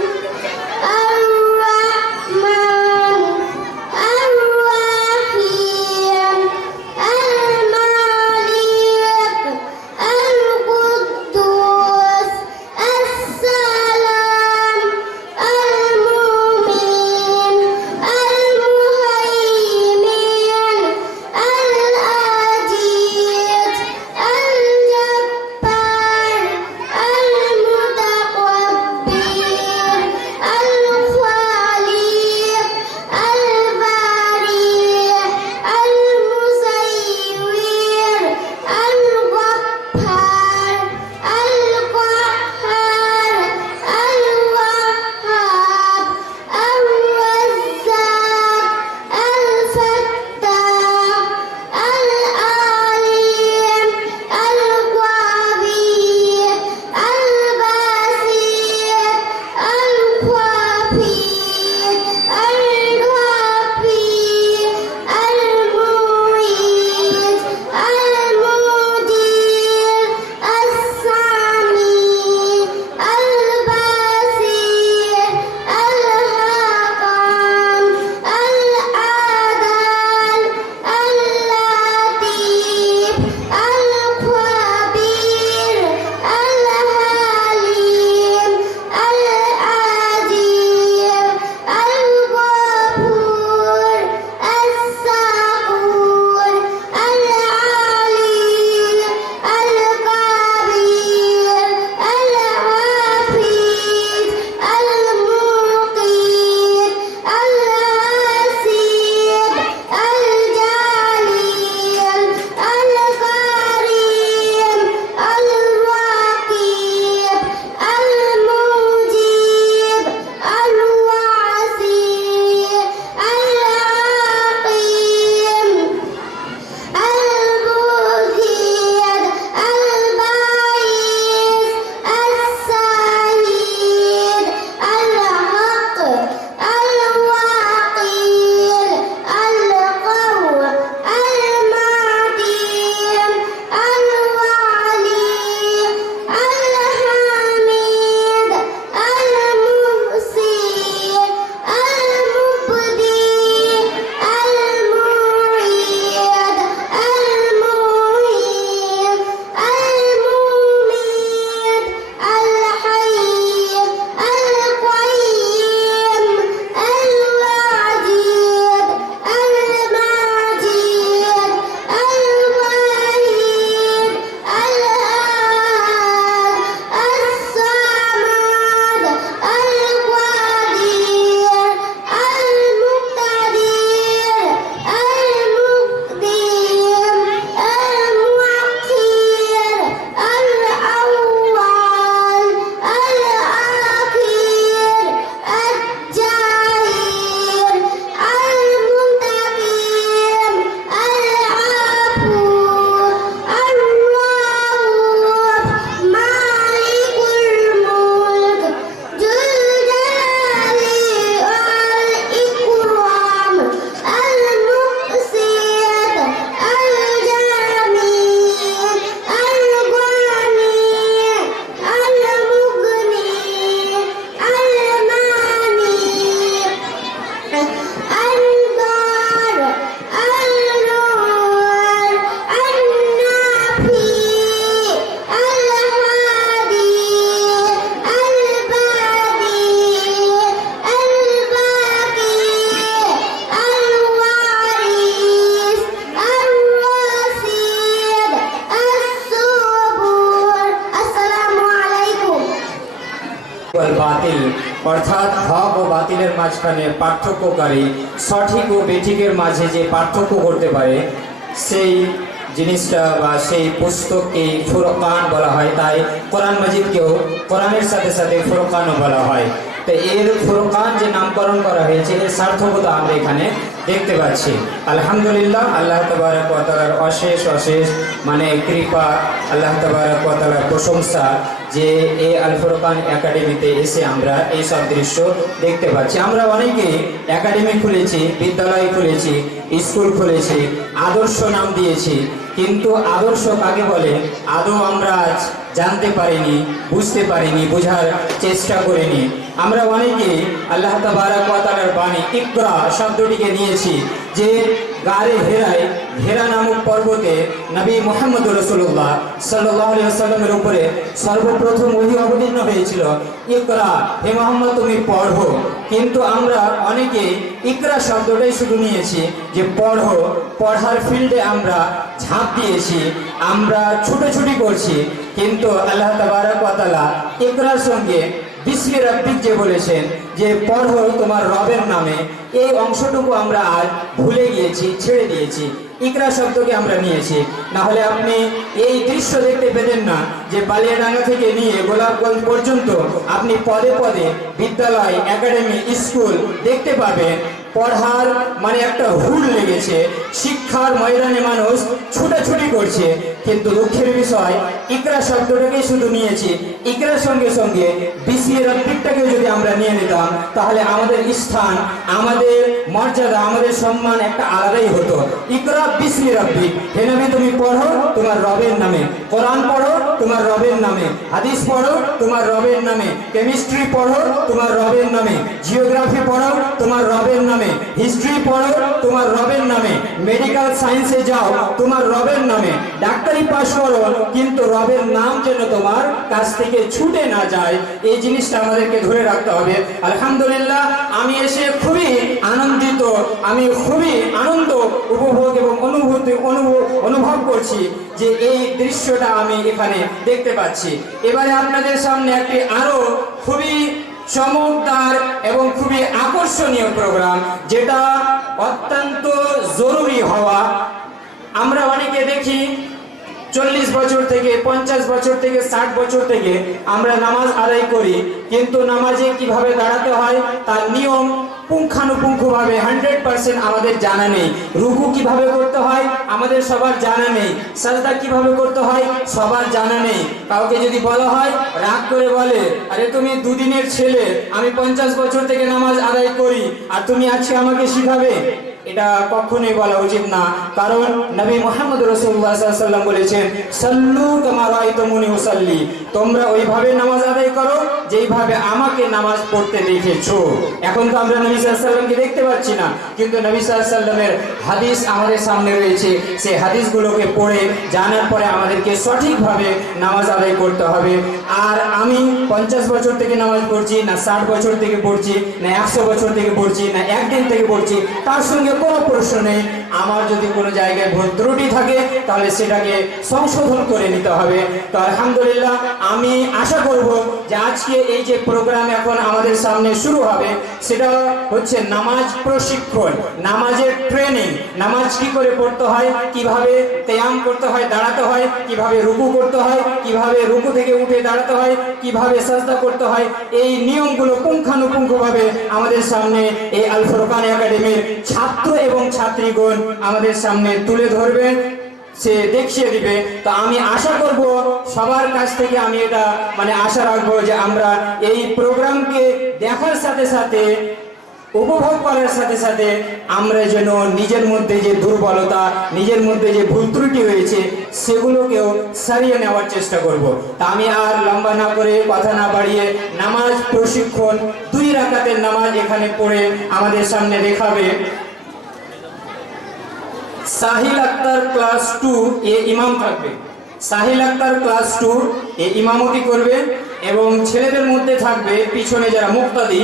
আর-রাহমান অর্থাৎ হক ও বাতিলের মাঝখানে পার্থক্যকারী, সঠিক ও বেঠিকের মাঝে যে পার্থক্য করতে পারে সেই জিনিসটা বা সেই পুস্তককে ফুরকান বলা হয়। তাই কোরআন মাজিদকেও কোরআনের সাথে সাথে ফুরকানও বলা হয়। তো এর ফুরকান যে নামকরণ করা হয়েছে এর সার্থকতা আমরা এখানে দেখতে পাচ্ছি। আলহামদুলিল্লাহ, আল্লাহ তাবারক ওয়া তাআলার অশেষ অশেষ কৃপা, আল্লাহ তাবারক ওয়া তাআলার প্রশংসা যে এই আল ফুরকান একাডেমিতে এসে আমরা এই সব দৃশ্য দেখতে পাচ্ছি। আমরা অনেকেই একাডেমি খুলেছি, বিদ্যালয় খুলেছি, স্কুল খুলেছি, আদর্শ নাম দিয়েছি, কিন্তু আদর্শ কাকে বলে আদৌ আমরা আজ জানতে পারিনি, বুঝতে পারিনি, বোঝার চেষ্টা করিনি। আমরা অনেকেই আল্লাহ তাবারক ওয়া তাআলার বাণী ইকরা শব্দটিকে নিয়েছি যে গারে হেরা নামক পর্বতে নবী মুহাম্মদ রাসূলুল্লাহ সাল্লাল্লাহু আলাইহি ওয়াসাল্লামের উপরে সর্বপ্রথম ওহী অবতীর্ণ হয়েছিল, ইকরা, হে মুহাম্মদ তুমি পড়ো। কিন্তু আমরা অনেকে ইকরা শব্দটাই শুধু নিয়েছি যে পড়ো, পড়ার ফিল্ডে আমরা ঝাঁপ দিয়েছি, আমরা ছুটোছুটি করছি। কিন্তু আল্লাহ তাবারক ওয়া তাআলা ইকরার সঙ্গে বিসমি রাব্বিক যে বলেছেন যে পড়ো তোমার রবের নামে, এই অংশটুকু আমরা আজ ভুলে গিয়েছি, ছেড়ে দিয়েছি, ইকরা শব্দকে আমরা নিয়েছি। না হলে আপনি এই দৃশ্য দেখতে পেতেন না যে বালিয়াডাঙ্গা থেকে নিয়ে গোলাপগঞ্জ পর্যন্ত আপনি পদে পদে বিদ্যালয়, একাডেমি, স্কুল দেখতে পাবেন। পড়ার একটা হুড় লেগেছে, শিক্ষার ময়দানে মানুষ ছুটাছুটি করছে। কিন্তু দুঃখের বিষয় ইকরা শব্দটাকে শুধু নিয়েছি, ইকরার সঙ্গে সঙ্গে বিসমি রাব্বিকটাকে যদি আমরা নিয়ে নিতাম তাহলে আমাদের স্থান, আমাদের মর্যাদা, আমাদের সম্মান একটা আলাদাই হতো। ইকরা বিসমি রাব্বিক, হে নবী তুমি পড়ো তোমার রবের নামে, কোরআন পড়ো তোমার রবের নামে, হাদিস পড়ো তোমার রবের নামে, কেমিস্ট্রি পড়ো তোমার রবের নামে, জিওগ্রাফি পড়ো তোমার রবের নামে, হিস্ট্রি পড়ো তোমার রবের নামে, মেডিকেল সায়েন্সে যাও তোমার রবের নামে, ডাক্তারি পাস করো, কিন্তু রবের নাম যেন তোমার কাছ থেকে ছুটে না যায়, এই জিনিসটা আমাদেরকে ধরে রাখতে হবে। আলহামদুলিল্লাহ, আমি এসে খুবই আনন্দিত, আমি খুবই আনন্দ উপভোগ এবং অনুভব করছি যে এই দৃশ্যটা আমি এখানে দেখতে পাচ্ছি। এবারে আপনাদের সামনে একটি আরো খুবই চমৎকার এবং খুবই আকর্ষণীয় প্রোগ্রাম, যেটা অত্যন্ত জরুরি হওয়া। আমরা অনেকে দেখি 40 বছর থেকে, 50 বছর থেকে, 60 বছর থেকে আমরা নামাজ আদায় করি, কিন্তু নামাজে কিভাবে দাঁড়াতে হয় তার নিয়ম পুঙ্খানুপুঙ্খভাবে 100% আমাদের জানা নেই। রুকু কিভাবে করতে হয় আমাদের সবার জানা নেই, সাজদা কিভাবে করতে হয় সবার জানা নেই। কাউকে যদি বলা হয় রাগ করে বলে, আরে তুমি দুদিনের ছেলে, আমি 50 বছর থেকে নামাজ আদায় করি আর তুমি আজকে আমাকে শিখাবে? এটা কখনোই বলা উচিত না। কারণ নবী মুহাম্মদ রাসূলুল্লাহ সাল্লাল্লাহু আলাইহি ওয়াসাল্লাম বলেছেন, সাল্লু কামা রাআইতুমুনি উসাল্লি, তোমরা ওইভাবে নামাজ আদায় করো যেইভাবে আমাকে নামাজ পড়তে দেখেছো। এখন তো আমরা নবী সাল্লাল্লাহু আলাইহি ওয়াসাল্লামকে দেখতে পাচ্ছি না, কিন্তু নবী সাল্লাল্লাহু আলাইহি ওয়াসাল্লামের হাদিস আমাদের সামনে রয়েছে। সেই হাদিসগুলোকে পড়ে জানার পরে আমাদেরকে সঠিকভাবে নামাজ আদায় করতে হবে। আর আমি 50 বছর থেকে নামাজ পড়ছি না, 60 বছর থেকে পড়ছি না, 100 বছর থেকে পড়ছি না, একদিন থেকে পড়ছি, তার সঙ্গে কোনো প্রশ্ন নেই। আমার যদি কোনো জায়গায় ভুল ত্রুটি থাকে তাহলে সেটাকে সংশোধন করে নিতে হবে। তো আলহামদুলিল্লাহ, আমি আশা করব যে আজকে এই যে প্রোগ্রাম এখন আমাদের সামনে শুরু হবে সেটা হচ্ছে নামাজ প্রশিক্ষণ, নামাজের ট্রেনিং। নামাজ কি করে পড়তে হয়, কিভাবে কিয়াম করতে হয়, দাঁড়াতে হয়, কিভাবে রুকু করতে হয়, কিভাবে রুকু থেকে উঠে দাঁড়াতে হয়, কিভাবে সাজদা করতে হয়, এই নিয়মগুলো পুঙ্খানুপুঙ্খভাবে আমাদের সামনে এই আল ফুরকান একাডেমির ছাত্র এবং ছাত্রীগণ আমাদের সামনে তুলে ধরবে, সে দেখিয়ে দিবে। তো আমি আশা করব সবার কাছ থেকে, আমি এটা আশা রাখবো যে আমরা এই প্রোগ্রামকে দেখার সাথে সাথে, উপভোগ করার সাথে সাথে আমরা যেন নিজের মধ্যে যে দুর্বলতা, নিজের মধ্যে যে ভুল ত্রুটি হয়েছে সেগুলোকেও সারিয়ে নেওয়ার চেষ্টা করব। তা আমি আর লম্বা না করে, কথা না বাড়িয়ে, নামাজ প্রশিক্ষণ 2 রাকাতের নামাজ এখানে পড়ে আমাদের সামনে দেখাবে সাহিল আক্তার ক্লাস 2 এ ইমাম থাকবে। সাহিল আক্তার ক্লাস 2 এ ইমামতি করবে এবং ছেলেদের মধ্যে থাকবে পিছনে যারা মুক্তাদি,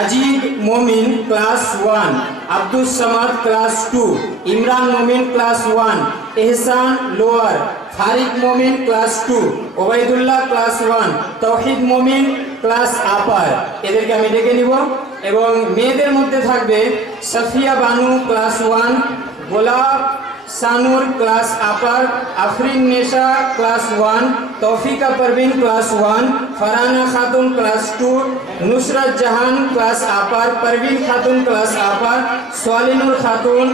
আজিদ মমিন ক্লাস 1, আব্দুস সামাদ ক্লাস 2, ইমরান মমিন ক্লাস 1, এহসান লোয়ার, ফারিক মমিন ক্লাস 2, ওবাইদুল্লাহ ক্লাস 1, তৌহিদ মমিন ক্লাস আপার, এদেরকে আমি ডেকে নিব। এবং মেয়েদের মধ্যে থাকবে সাফিয়া বানু ক্লাস 1, গোলাপ Sanur class upper, Afrin Nesha class 1, Toufika Parvin class 1, Farhana Khatun class 2, Nusrat Jahan class upper, Parvin Khatun class upper, Swalinur Khatun